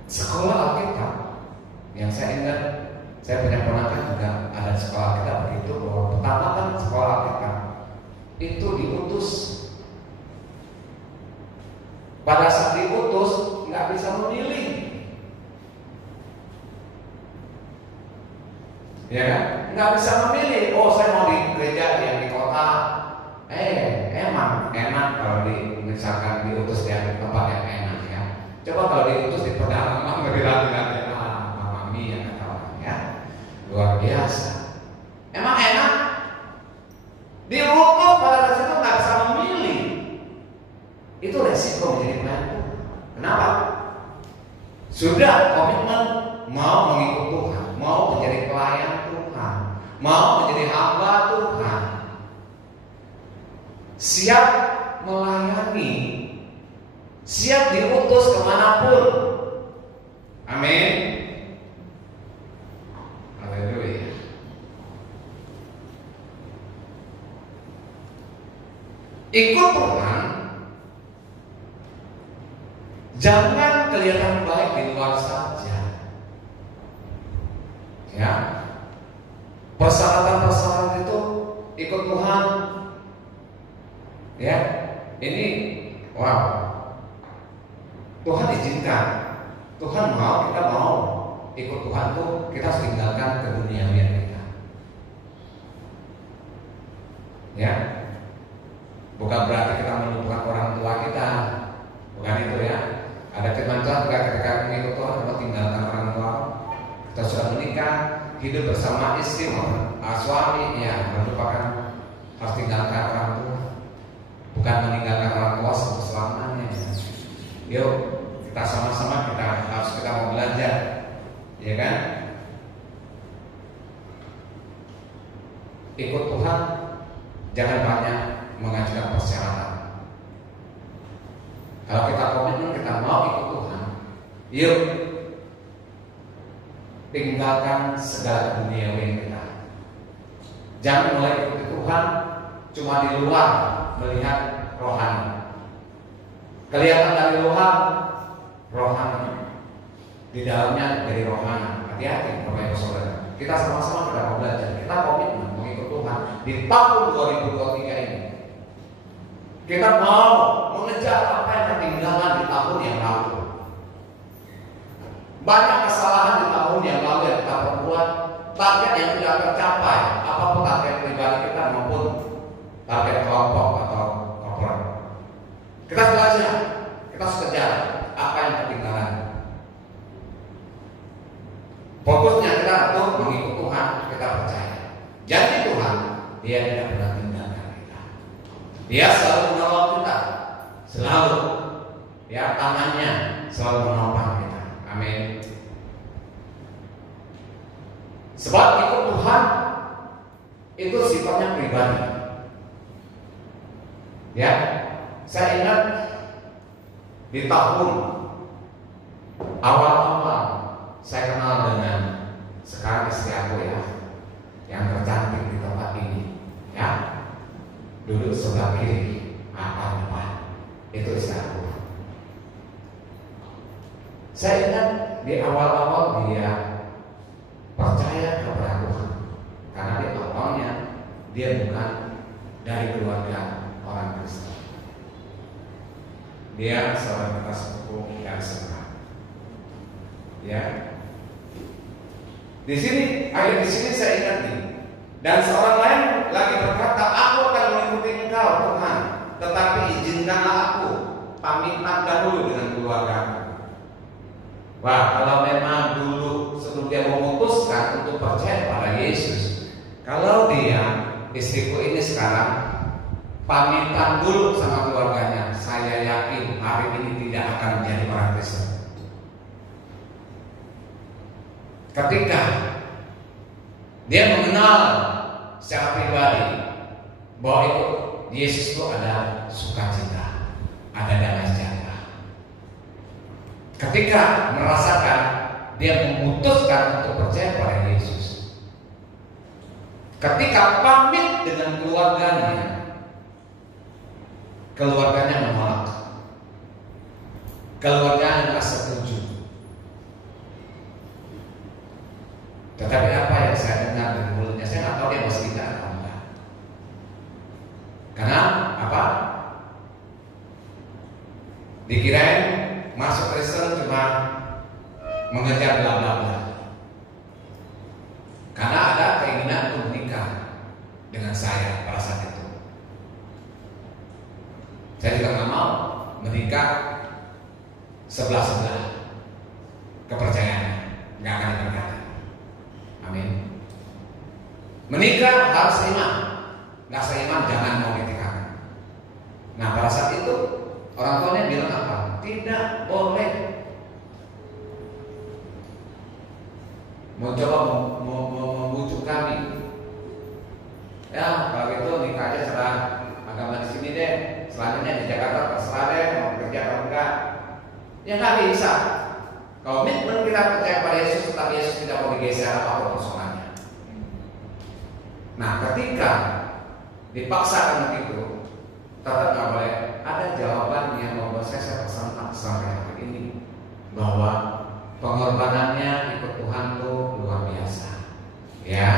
sekolah Alkitab yang saya ingat, saya punya ponakan juga ada sekolah Alkitab begitu, bahwa pertama kan sekolah Alkitab itu diutus. Pada saat diutus nggak bisa memilih, ya kan? Nggak bisa memilih. Oh, saya mau di gereja yang di kota. Emang enak kalau misalkan diutus di tempat yang enak ya. Coba kalau diutus di pedalaman lebih lagi Mama Mia kata orang ya. Luar biasa. Emang enak? Diutus pada saat itu nggak bisa memilih. Itu resiko menjadi pelayan Tuhan. Kenapa? Sudah komitmen mau mengikut Tuhan, mau menjadi pelayan Tuhan, mau menjadi hamba Tuhan, siap melayani, siap diutus kemanapun. Amin. Haleluya. Ikut Tuhan, jangan kelihatan baik di luar saja. Ya, persyaratan itu ikut Tuhan. Ya, ini wow. Tuhan izinkan, Tuhan mau, kita mau ikut Tuhan tuh kita harus tinggalkan keduniawian kita. Ya, bukan berarti kita melupakan orang tua kita, bukan itu ya. Ada firman Tuhan juga ketika mengikut Tuhan kita tinggalkan orang tua. Kita sudah menikah, hidup bersama istri suami, ya melupakan, harus tinggalkan orang tua. Bukan meninggalkan orang tua selamanya. Yuk kita sama-sama kita mau belajar, ya kan? Ikut Tuhan jangan banyak mengajukan persyaratan. Kalau kita komitmen kita mau ikut Tuhan, yuk tinggalkan segala duniawi kita. Jangan mulai ikuti Tuhan cuma di luar melihat rohani. Kelihatan dari luar rohani, di dalamnya dari rohani. Hati-hati Bapak Ibu Saudara. Kita sama-sama kita mau belajar. Kita komitmen mengikut Tuhan di tahun 2023 ini. Kita mau mengejar apa yang ketinggalan di tahun yang lalu. Banyak kesalahan di tahun yang lalu yang kita perbuat, target yang tidak tercapai, apapun target pribadi kita maupun target kelompok atau korporat. Kita belajar, kita harus kejar apa yang ketinggalan. Fokusnya kita untuk mengikut Tuhan, kita percaya. Janji Tuhan, Dia tidak pernah tinggalkan kita. Dia selalu menolong kita, selalu. Ya, tangannya selalu menopang kita. Amin. Sebab ikut Tuhan itu sifatnya pribadi. Ya, saya ingat di tahun awal-awal saya kenal dengan sekarang istri aku ya, yang tercantik di tempat ini. Ya, duduk sebelah kiri, depan. Itu istri aku. Saya ingat di awal-awal dia percaya kepada Tuhan, karena di awalnya dia bukan dari keluarga orang Kristen. Dia seorang kata sepupu yang seberang. Ya. Di sini saya ingat nih. Dan seorang lain lagi berkata, aku akan mengikuti engkau Tuhan, tetapi izinkanlah aku pamitan dahulu dengan keluargaku. Wah, kalau memang dulu sebelum dia memutuskan untuk percaya pada Yesus, kalau dia, istriku ini sekarang pamitan dulu sama keluarganya, saya yakin hari ini tidak akan menjadi orang Kristen. Ketika dia mengenal secara pribadi bahwa itu Yesus itu ada sukacita, ada damai sejahtera. Ketika merasakan dia memutuskan untuk percaya pada Yesus, ketika pamit dengan keluarganya menolak, keluarganya tidak setuju. Tetapi apa yang saya dengar dari mulutnya, saya nggak tahu dia masih kita atau enggak. Karena apa? Dikirain masuk Kristen cuma mengejar bla bla bla. Karena ada keinginan untuk menikah dengan saya pada saat itu. Saya juga nggak mau menikah sebelah kepercayaannya, nggak akan diberkati. Amin. Menikah harus seiman, nggak seiman jangan mau dinikahkan. Nah pada saat itu orang tuanya bilang apa? Tidak boleh. Mau coba membujuk kami. Ya kalau itu nikah aja serah agama di sini deh. Selanjutnya di Jakarta terserah deh mau kerja atau enggak. Ya nggak bisa. Komitmen kita percaya pada Yesus, tetapi Yesus tidak mau digeser apapun persoalannya. Nah ketika dipaksakan begitu, tetap nggak boleh. Ada jawaban yang membuat saya pesan sampai hari ini, bahwa pengorbanannya ikut Tuhan itu luar biasa. Ya,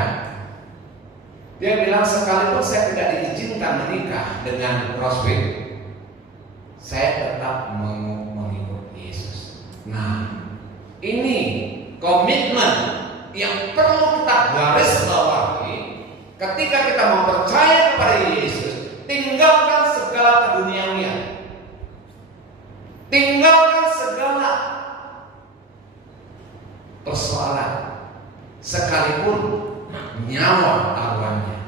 dia bilang sekalipun saya tidak diizinkan menikah dengan Crossway, saya tetap mengikut Yesus. Nah, ini komitmen yang perlu kita garis bawahi. Ketika kita mempercaya kepada Yesus, tinggalkan segala keduniawian, tinggalkan segala persoalan, sekalipun nyawa taruhannya.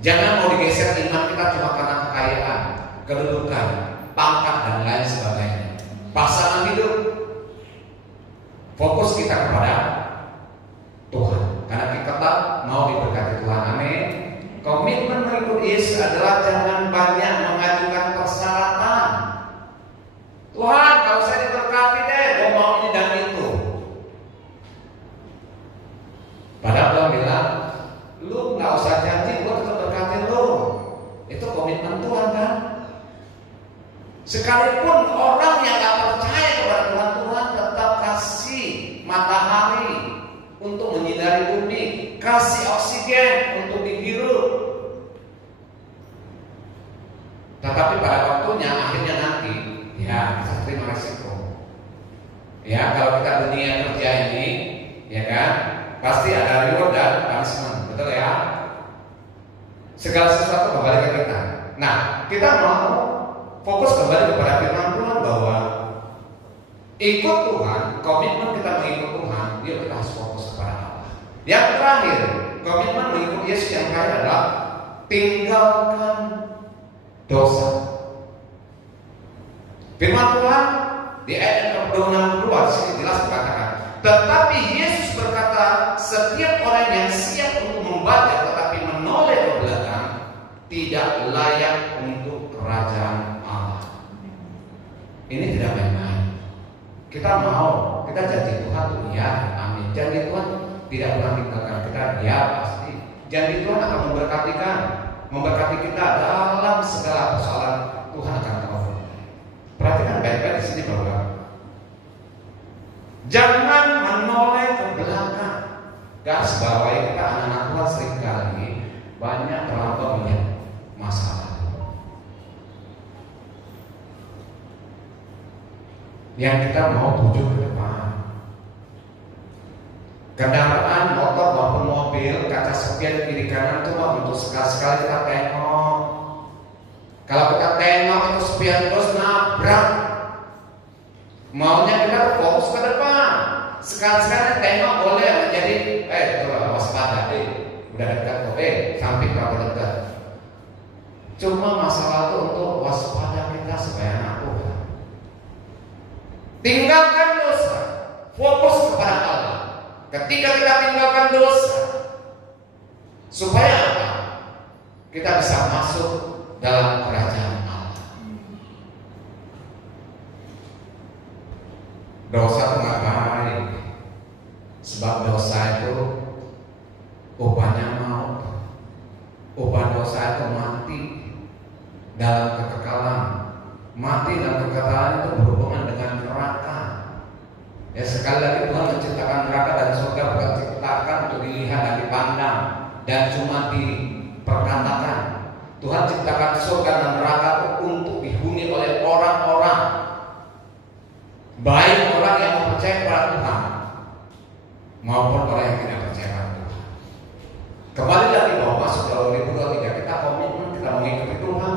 Jangan mau digeser iman kita cuma karena kekayaan, kedudukan, pangkat dan lain sebagainya. Pasangan hidup, fokus kita kepada Tuhan, karena kita tak mau diberkati Tuhan. Amin. Komitmen mengikut Yesus adalah jangan banyak mengajukan persyaratan. Tuhan, kalau saya diberkati deh, gue mau ini dan itu. Padahal Tuhan bilang, lu nggak usah janji, gue tetap berkati lu. Itu komitmen Tuhan kan? Sekalipun orang yang nggak percaya kepada Tuhan, Tuhan tetap kasih matahari dari bumi, kasih oksigen untuk dihirup. Tetapi pada waktunya akhirnya nanti, ya kita terima resiko. Ya kalau kita dunia kerja ini, ya kan, pasti ada reward dan punishment, betul ya? Segala sesuatu kembali ke kita. Nah, kita mau fokus kembali kepada firman Tuhan bahwa ikut Tuhan, komitmen kita mengikut Tuhan, yuk kita harus fokus kepada Allah. Yang terakhir, komitmen mengikut Yesus yang terakhir adalah tinggalkan dosa. Firman Tuhan di ayat 62 di sini jelas dikatakan, tetapi Yesus berkata, setiap orang yang siap untuk membaca tetapi menoleh ke belakang tidak layak untuk kerajaan Allah. Ini tidak main-main. Kita mau, kita janji Tuhan tuh ya, amin. Janji Tuhan tidak pernah tinggalkan kita, ya pasti. Janji Tuhan akan memberkati kita dalam segala persoalan. Tuhan akan tahu. Perhatikan baik-baik di sini bahwa jangan menoleh ke belakang. Garis bawahi kita anak-anak Tuhan seringkali banyak terlampau melihat masalah yang kita mau tuju ke depan. Kendaraan motor maupun mobil, kaca spion kiri kanan itu untuk sekali-sekali kita tengok. Kalau kita tengok itu spion terus nabrak, maunya kita fokus ke depan. Sekali-sekali tengok boleh menjadi waspada, udah dekat tuh, samping berapa dekat. Cuma masalah itu untuk waspada kita sebagai anak Tuhan. Tinggalkan dosa, fokus kepada Allah. Ketika kita tinggalkan dosa, supaya apa? Kita bisa masuk dalam kerajaan Allah. Dosa itu nggak baik, sebab dosa itu upahnya maut. Upah dosa itu mati dalam kekekalan. Mati dalam kekekalan itu berhubungan dengan neraka. Ya sekali lagi Tuhan menciptakan neraka dan surga bukan diciptakan untuk dilihat dan dipandang dan cuma diperkatakan. Tuhan ciptakan surga dan neraka itu untuk dihuni oleh orang-orang, baik orang yang percaya kepada Tuhan maupun orang yang tidak percaya kepada Tuhan. Kembali lagi bahwa masuk dalam 2023 kita komitmen, kita mengikuti Tuhan,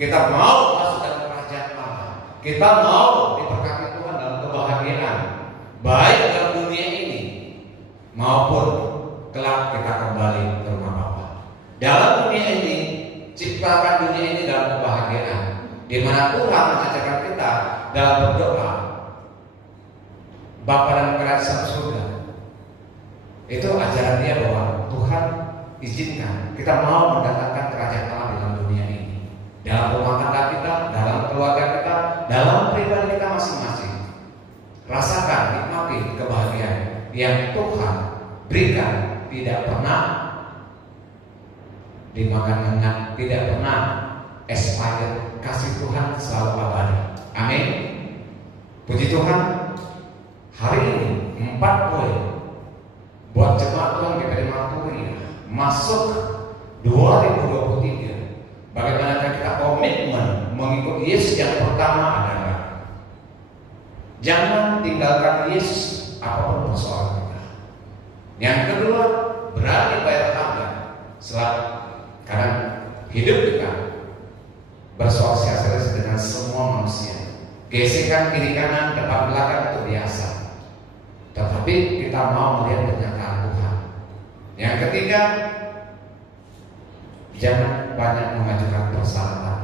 kita mau masuk dalam kerajaan Allah, kita mau diberkati Tuhan dalam kebahagiaan, baik dalam dunia ini maupun kelak kita kembali ke rumah Bapa. Dalam dunia ini, ciptakan dunia ini dalam kebahagiaan, di mana Tuhan mengajarkan kita dalam berdoa, Bapa dan kerajaan surga. Itu ajaran dia bahwa Tuhan izinkan kita mau mendatangkan kerajaan Allah dalam dunia ini, dalam rumah tangga kita, dalam keluarga kita, dalam pribadi kita masing-masing. Rasakan, nikmati kebahagiaan yang Tuhan berikan, tidak pernah dimakan hengat, tidak pernah expired. Kasih Tuhan selalu abadi. Amin. Puji Tuhan. Hari ini 4 poin buat jemaat Tuhan GPD Mapuri masuk 2023. Bagaimana kita komitmen mengikut Yesus? Yang pertama adalah jangan tinggalkan Yesus apapun persoalan kita. Yang kedua, berani bayar harga. Karena hidup kita bersosialisasi dengan semua manusia. Gesekan kiri kanan, depan belakang itu biasa. Tetapi kita mau melihat kenyataan Tuhan. Yang ketiga, jangan banyak mengajukan persyaratan,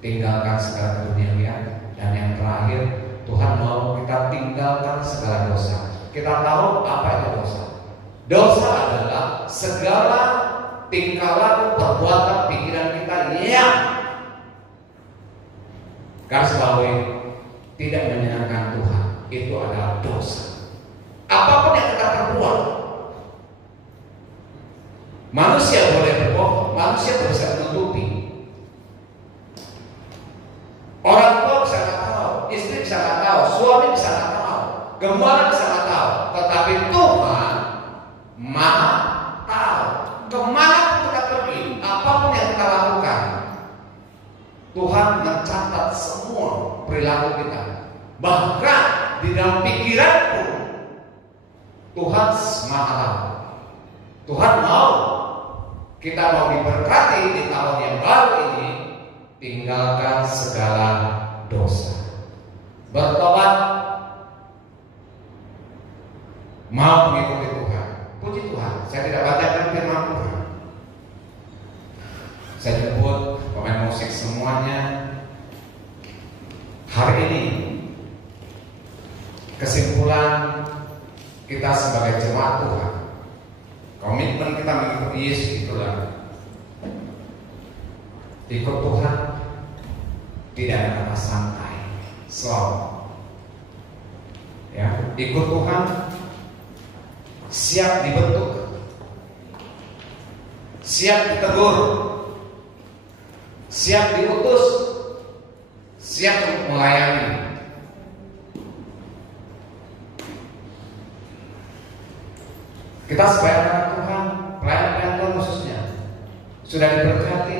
tinggalkan segala keduniawian. Dan yang terakhir, Tuhan mau kita tinggalkan segala dosa. Kita tahu apa itu dosa. Dosa adalah segala tingkah laku, perbuatan, pikiran kita yang garis bawahi tidak menyenangkan Tuhan. Itu adalah dosa. Apapun yang kita perbuat, manusia boleh berbohong, manusia bisa menutupi, orang tua bisa nggak tahu, istri bisa nggak tahu, suami bisa nggak tahu, gembala bisa nggak tahu, tetapi Tuhan Maha tahu. Kemana kita pergi, apapun yang kita lakukan, Tuhan mencatat semua perilaku kita. Bahkan di dalam pikiran pun Tuhan Maha tahu. Tuhan mau kita mau diberkati di tahun yang baru ini, tinggalkan segala dosa, bertobat, mau mengikuti Tuhan. Puji Tuhan, saya tidak bacakan firman Tuhan. Saya jemput pemain musik semuanya. Hari ini kesimpulan kita sebagai jemaat Tuhan, komitmen kita mengikuti Yesus itulah ikut Tuhan tidak ada kata santai, slow. Ya, ikut Tuhan siap dibentuk, siap ditegur, siap diutus, siap untuk melayani. Kita sebagai anak Tuhan, pelayan Tuhan khususnya, sudah diberkati,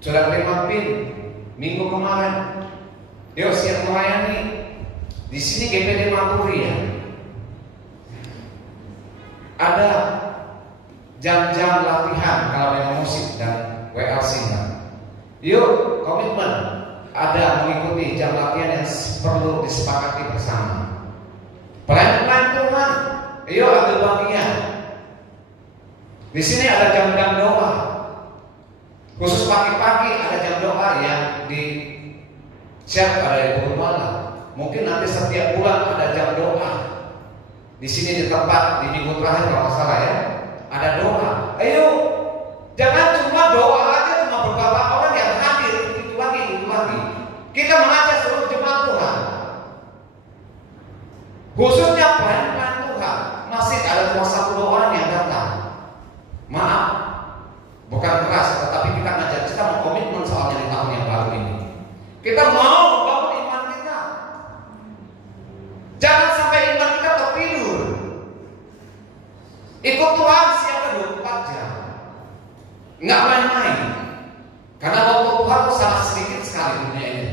sudah terima PIN minggu kemarin. Yuk siap melayani. Di sini GPD Mapuri ya. Ada jam-jam latihan kalau memang musik dan WLC. Yuk komitmen ada mengikuti jam latihan yang perlu disepakati bersama. Pelayan Tuhan, yuk ambil bagian. Di sini ada jam-jam doa. Khusus pagi-pagi ada jam doa yang di share pada Ibu Gembala. Mungkin nanti setiap bulan ada jam doa. Di sini di tempat di minggu terakhir kalau nggak salah ya, ada doa. Ayo, jangan cuma doa aja, cuma beberapa orang yang hadir itu lagi. Kita mengajak seluruh jemaat Tuhan, khususnya pelayan Tuhan. Masih ada cuma 1-2 orang yang datang. Maaf, bukan keras, tetapi kita ngajak, kita mau komitmen soalnya di tahun yang baru ini. Kita mau bangun iman kita. Jangan sampai iman kita tertidur. Ikut Tuhan siapa 24 jam. Nggak main-main. Karena waktu Tuhan itu sangat sedikit sekali dunia ini.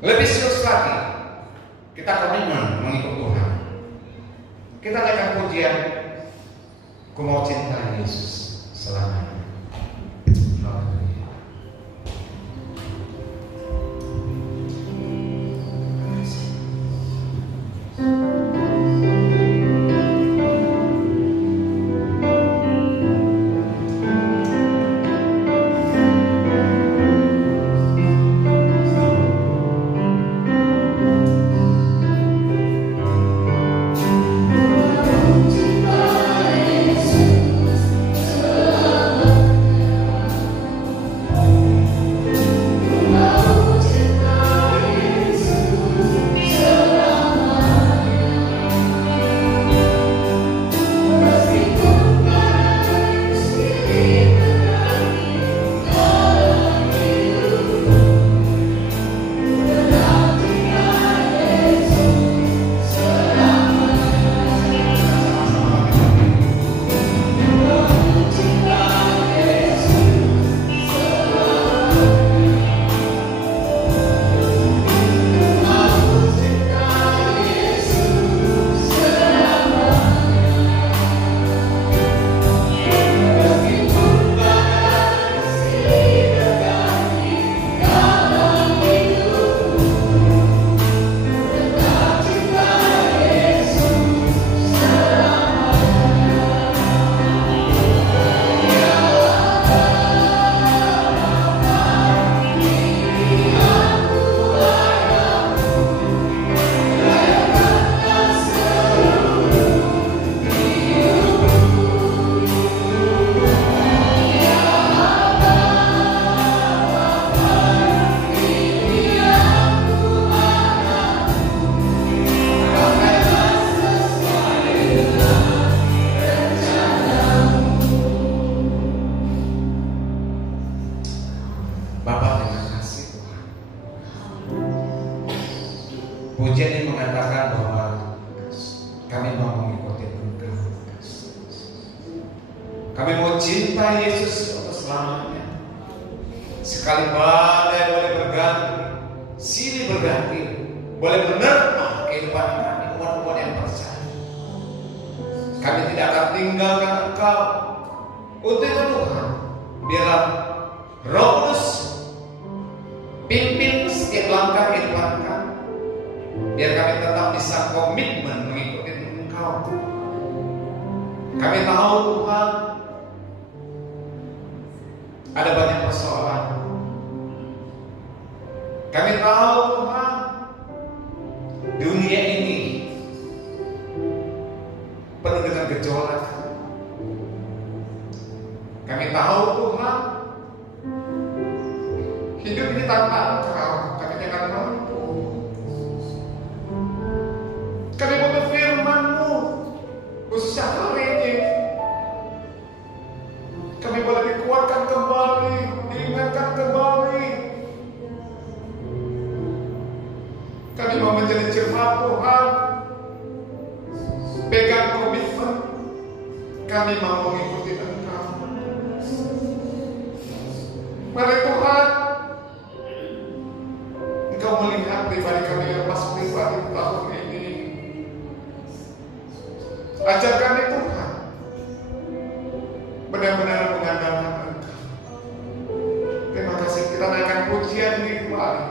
Lebih serius lagi, kita komitmen mengikut Tuhan. Kita naikkan pujian, ku mau cinta Yesus selamanya. Pujian ini mengatakan bahwa Kami mau mengikuti Engkau. Kami mau cinta Yesus untuk selamanya. Sekali badai boleh berganti, silih berganti, boleh menerpa kehidupan kami, umat-umat yang percaya. Kami tidak akan tinggalkan Engkau. Untuk itu Tuhan, biarlah Roh Kudus pimpin setiap langkah kehidupan kami. Biar kami tetap bisa komitmen mengikuti Engkau. Kami tahu Tuhan, ada banyak persoalan. Kami tahu Tuhan, dunia ini penuh dengan gejolak. Kami tahu Tuhan, hidup ini tanpa Engkau kami tidak mampu. Kami butuh firman-Mu, khususnya hari ini. Kami boleh dikuatkan kembali, diingatkan kembali. Kami mau menjadi jemaat Tuhan, pegang komitmen. Kami mau mengikuti Engkau. Mari Tuhan, Engkau melihat pribadi kami lepas pribadi tahun ini. Ajar kami Tuhan, benar-benar mengandalkan Engkau. Terima kasih, kita naikkan pujian di kembali.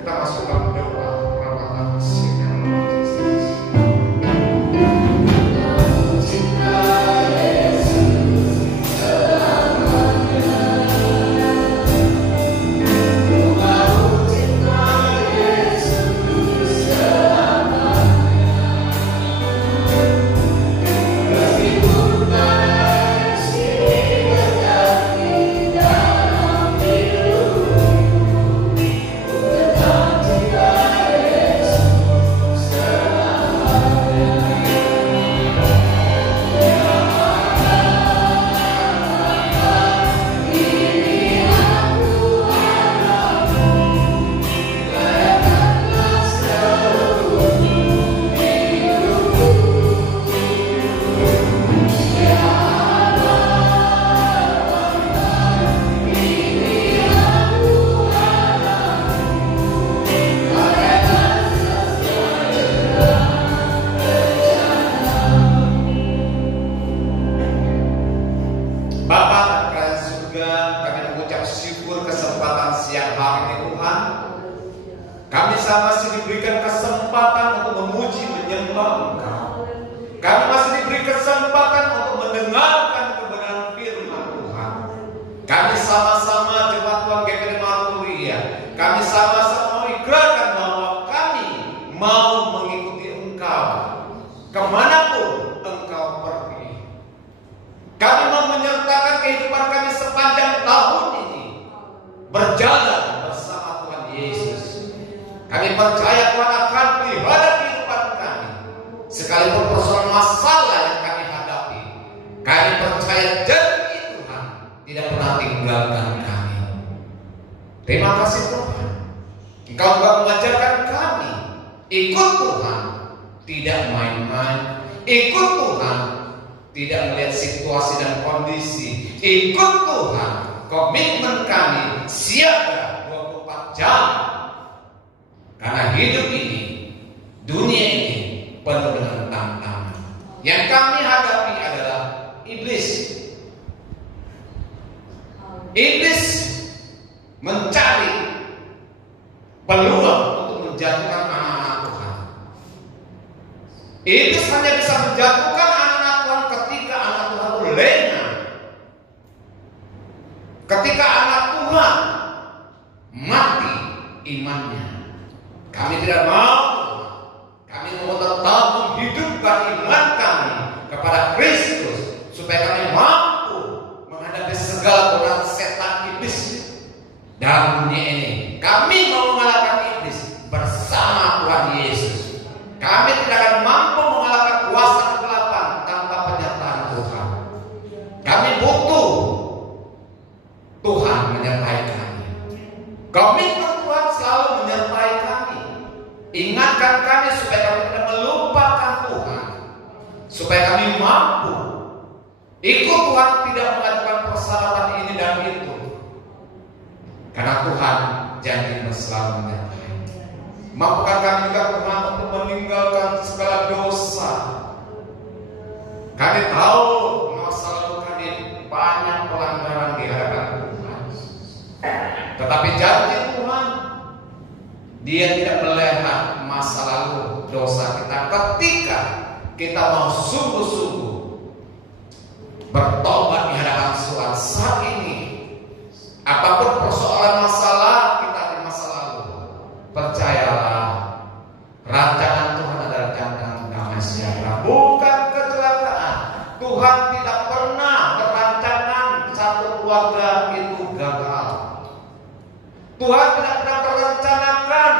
Kita masuk dalam doa perawatan Yesus. Ingatkan kami supaya kami tidak melupakan Tuhan. supaya kami mampu ikut Tuhan, tidak mengajukan persyaratan ini dan itu, karena Tuhan janji selalu menyertai. Mampukan kami juga Tuhan untuk meninggalkan segala dosa. Kami tahu masa lalu kami banyak pelanggaran di hadapan Tuhan, tetapi janji Tuhan, Dia tidak melihat masa lalu dosa kita ketika kita mau sungguh-sungguh bertobat di hadapan Tuhan. Saat ini, apapun persoalan masalah kita di masa lalu, percayalah, rancangan Tuhan adalah rancangan damai sejahtera, bukan kecelakaan. Tuhan tidak pernah berancangan satu keluarga itu gagal. Tuhan tidak pernah merencanakan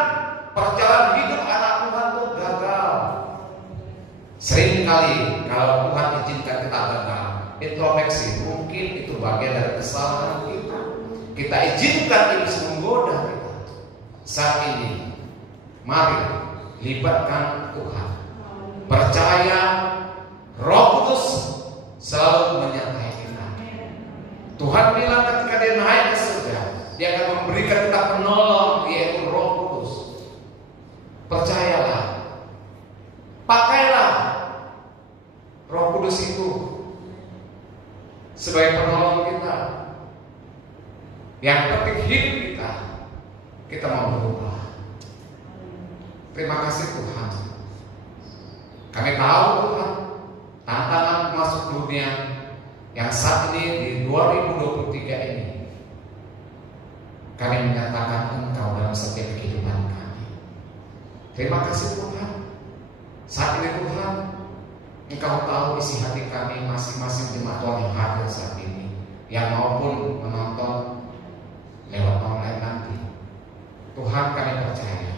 perjalanan hidup anak Tuhan itu gagal. Seringkali kalau Tuhan izinkan kita gagal, introspeksi, mungkin itu bagian dari kesalahan kita. Kita izinkan iblis menggoda kita. Saat ini, mari libatkan Tuhan. Percaya Roh Kudus selalu menyertai kita. Tuhan bilang ketika Dia naik ke surga, Dia akan memberikan kita penolong, yaitu Roh Kudus. Percayalah, pakailah Roh Kudus itu sebagai penolong kita. Yang penting hidup kita mau berubah. Terima kasih Tuhan. Kami tahu Tuhan, tantangan masuk dunia yang saat ini di 2023 ini, kami menyatakan Engkau dalam setiap kehidupan kami. Terima kasih Tuhan. Saat ini Tuhan, Engkau tahu isi hati kami masing-masing jemaat Tuhan yang hadir saat ini, yang maupun menonton lewat online nanti. Tuhan, kami percaya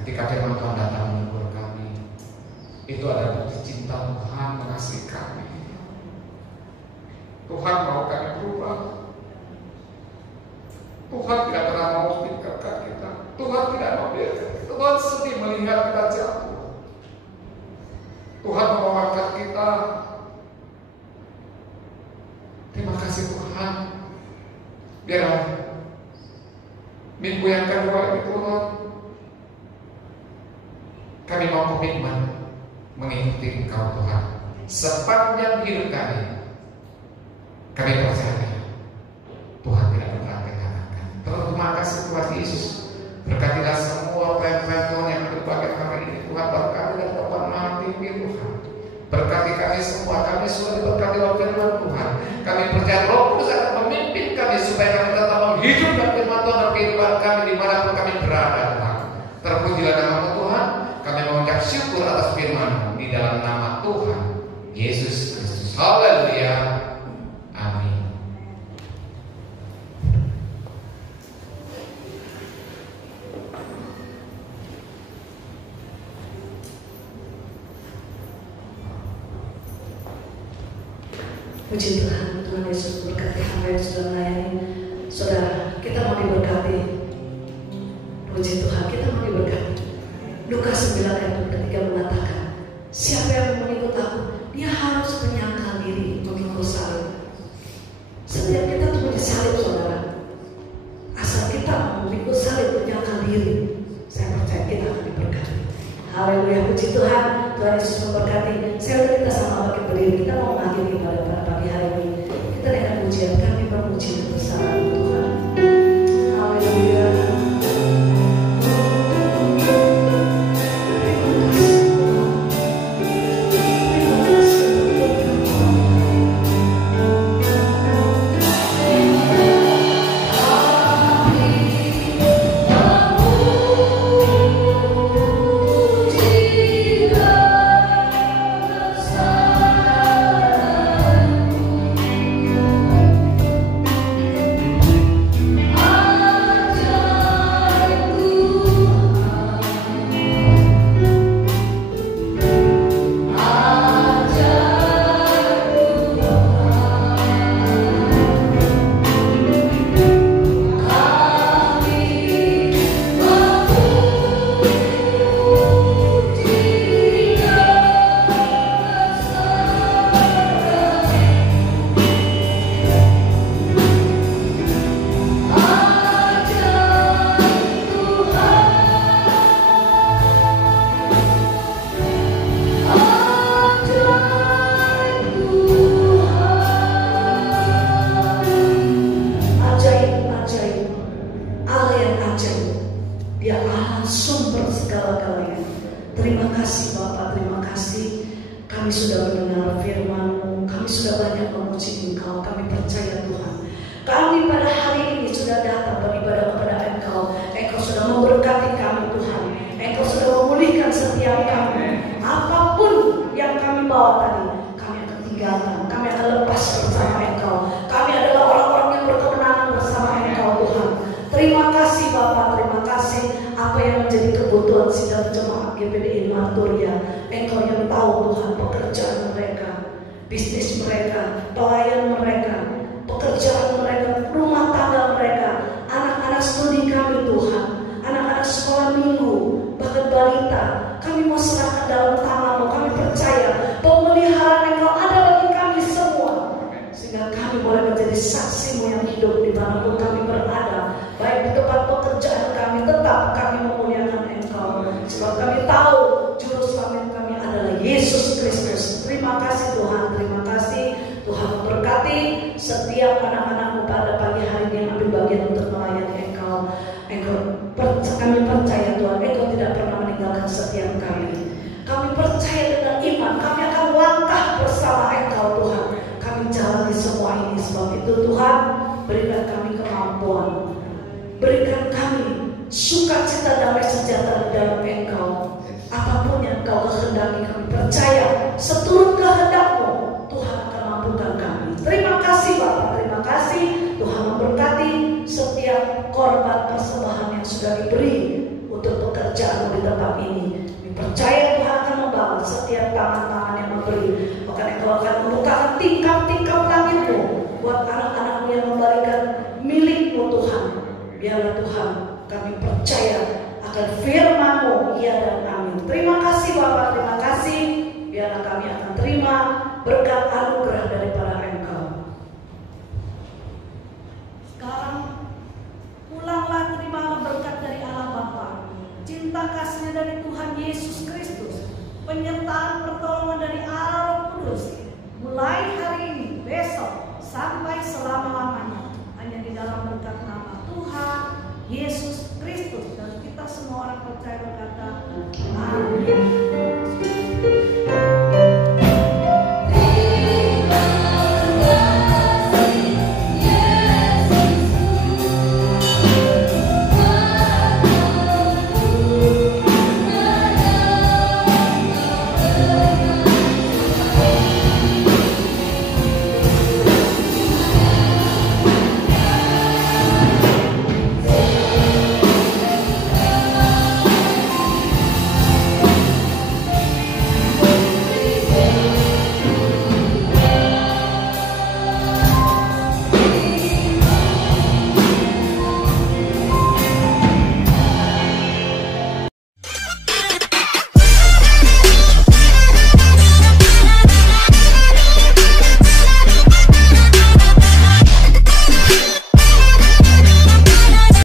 ketika firman Tuhan datang menegur kami, itu adalah bukti cinta Tuhan mengasihi kami. Tuhan mau kami berubah. Tuhan tidak pernah mau meninggalkan kita. Tuhan tidak mau biarkan kita. Tuhan sedih melihat kita jatuh. Tuhan menguatkan kita. Terima kasih Tuhan. Biarlah minggu yang kedua ini Tuhan, kami mau komitmen mengikuti Engkau Tuhan sepanjang hidup kami. Kami percaya Tuhan tidak pernah meninggalkan. Terima kasih Tuhan Yesus. Berkatilah semua plan-plan Tuhan yang berbagai kami ini. Tuhan berkati dan Tuhan mati Tuhan. Berkati kami semua. Kami sudah diberkati oleh firman Tuhan. Kami percaya Roh Kudus akan memimpin kami supaya kami tetap menghidupkan firman Tuhan dalam kehidupan kami dimanapun kami berada Tuhan. Terpujilah nama Tuhan. Kami mengucap syukur atas firman di dalam nama Tuhan Yesus Kristus. Haleluya. Amin. Puji Tuhan, Tuhan Yesus berkati hamba yang sudah melayani. Saudara, kita mau diberkati. Puji Tuhan, kita mau diberkati. Lukas 9 ayat 23 mengatakan, siapa yang mau mengikut aku, dia harus menyangkal diri, memikul salib. Setiap kita tuh disalib, saudara. Asal kita mau memikul salib, menyangkal diri, saya percaya kita akan diberkati. Haleluya, puji Tuhan. Tuhan Yesus memberkati. Saya udah kita sama bagi berdiri. Kita mau mengakhiri pada pagi hari ini. Kita dengan pujian kami memuji bersama Tuhan. Haleluya. Dia Allah sumber segala-galanya. Terima kasih Bapa, terima kasih. Kami sudah mendengar firman-Mu, kami sudah banyak memuji Engkau, kami percaya Tuhan. Kami pada hari ini sudah datang beribadah kepada Engkau. Engkau sudah memberkati kami Tuhan. Engkau sudah memulihkan setiap kami. Apapun yang kami bawa tadi, kami akan tinggalkan, kami akan lepas bersama Engkau. Kami adalah orang-orang yang berkemenangan bersama Engkau Tuhan. Terima kasih Bapa, terima kasih. Apa yang menjadi kebutuhan sidang jemaat GPDI Marturia, Engkau yang tahu Tuhan, pekerjaan mereka, bisnis mereka, pelayan mereka, pekerjaan mereka, rumah tangga mereka, anak-anak studi kami Tuhan, anak-anak sekolah minggu, bahkan balita. Kami mau serahkan dalam tangan-Mu. Kami percaya pemeliharaan Engkau ada bagi kami semua, sehingga kami boleh menjadi saksi-Mu yang hidup dimanapun kami berada. Baik di tempat pekerjaan kami, tetap kami memuliakan Engkau, sebab kami tahu juru selamat kami adalah Yesus Kristus. Terima kasih Tuhan, terima kasih. Tuhan memberkati setiap anak-anak-Mu pada pagi hari ini yang ambil bagian untuk melayani Engkau. Kami percaya Tuhan, Engkau tidak pernah meninggalkan setiap kami. Kami percaya dengan iman, kami akan langkah bersama Engkau Tuhan. Kami jalani semua ini, sebab itu Tuhan, berikan kami kemampuan, berikan kami sukacita damai sejahtera di dalam Engkau. Apapun yang Engkau kehendaki, kami percaya seturut kehendak-Mu, Tuhan akan mampukan kami. Terima kasih Bapak, terima kasih. Tuhan memberkati setiap korban persembahan yang sudah diberi untuk pekerjaan di tempat ini. Kami percaya Tuhan akan membangun setiap tangan-tangan yang memberi. Bahkan Engkau akan membukakan tingkap-tingkap langit-Mu buat anak-anak-Mu yang memberikan milik-Mu Tuhan. Biarlah Tuhan, kami percaya akan firman-Mu, ya dan amin. Terima kasih Bapak, terima kasih. Biarlah kami akan terima berkat anugerah daripada Engkau. Sekarang pulanglah, terimalah berkat dari Allah Bapa, cinta kasih dari Tuhan Yesus Kristus, penyertaan pertolongan dari Allah Roh Kudus, mulai hari ini, besok, sampai selama-lamanya, hanya di dalam berkat nama Tuhan Yesus Kristus. Dan kita semua orang percaya berkata, amin.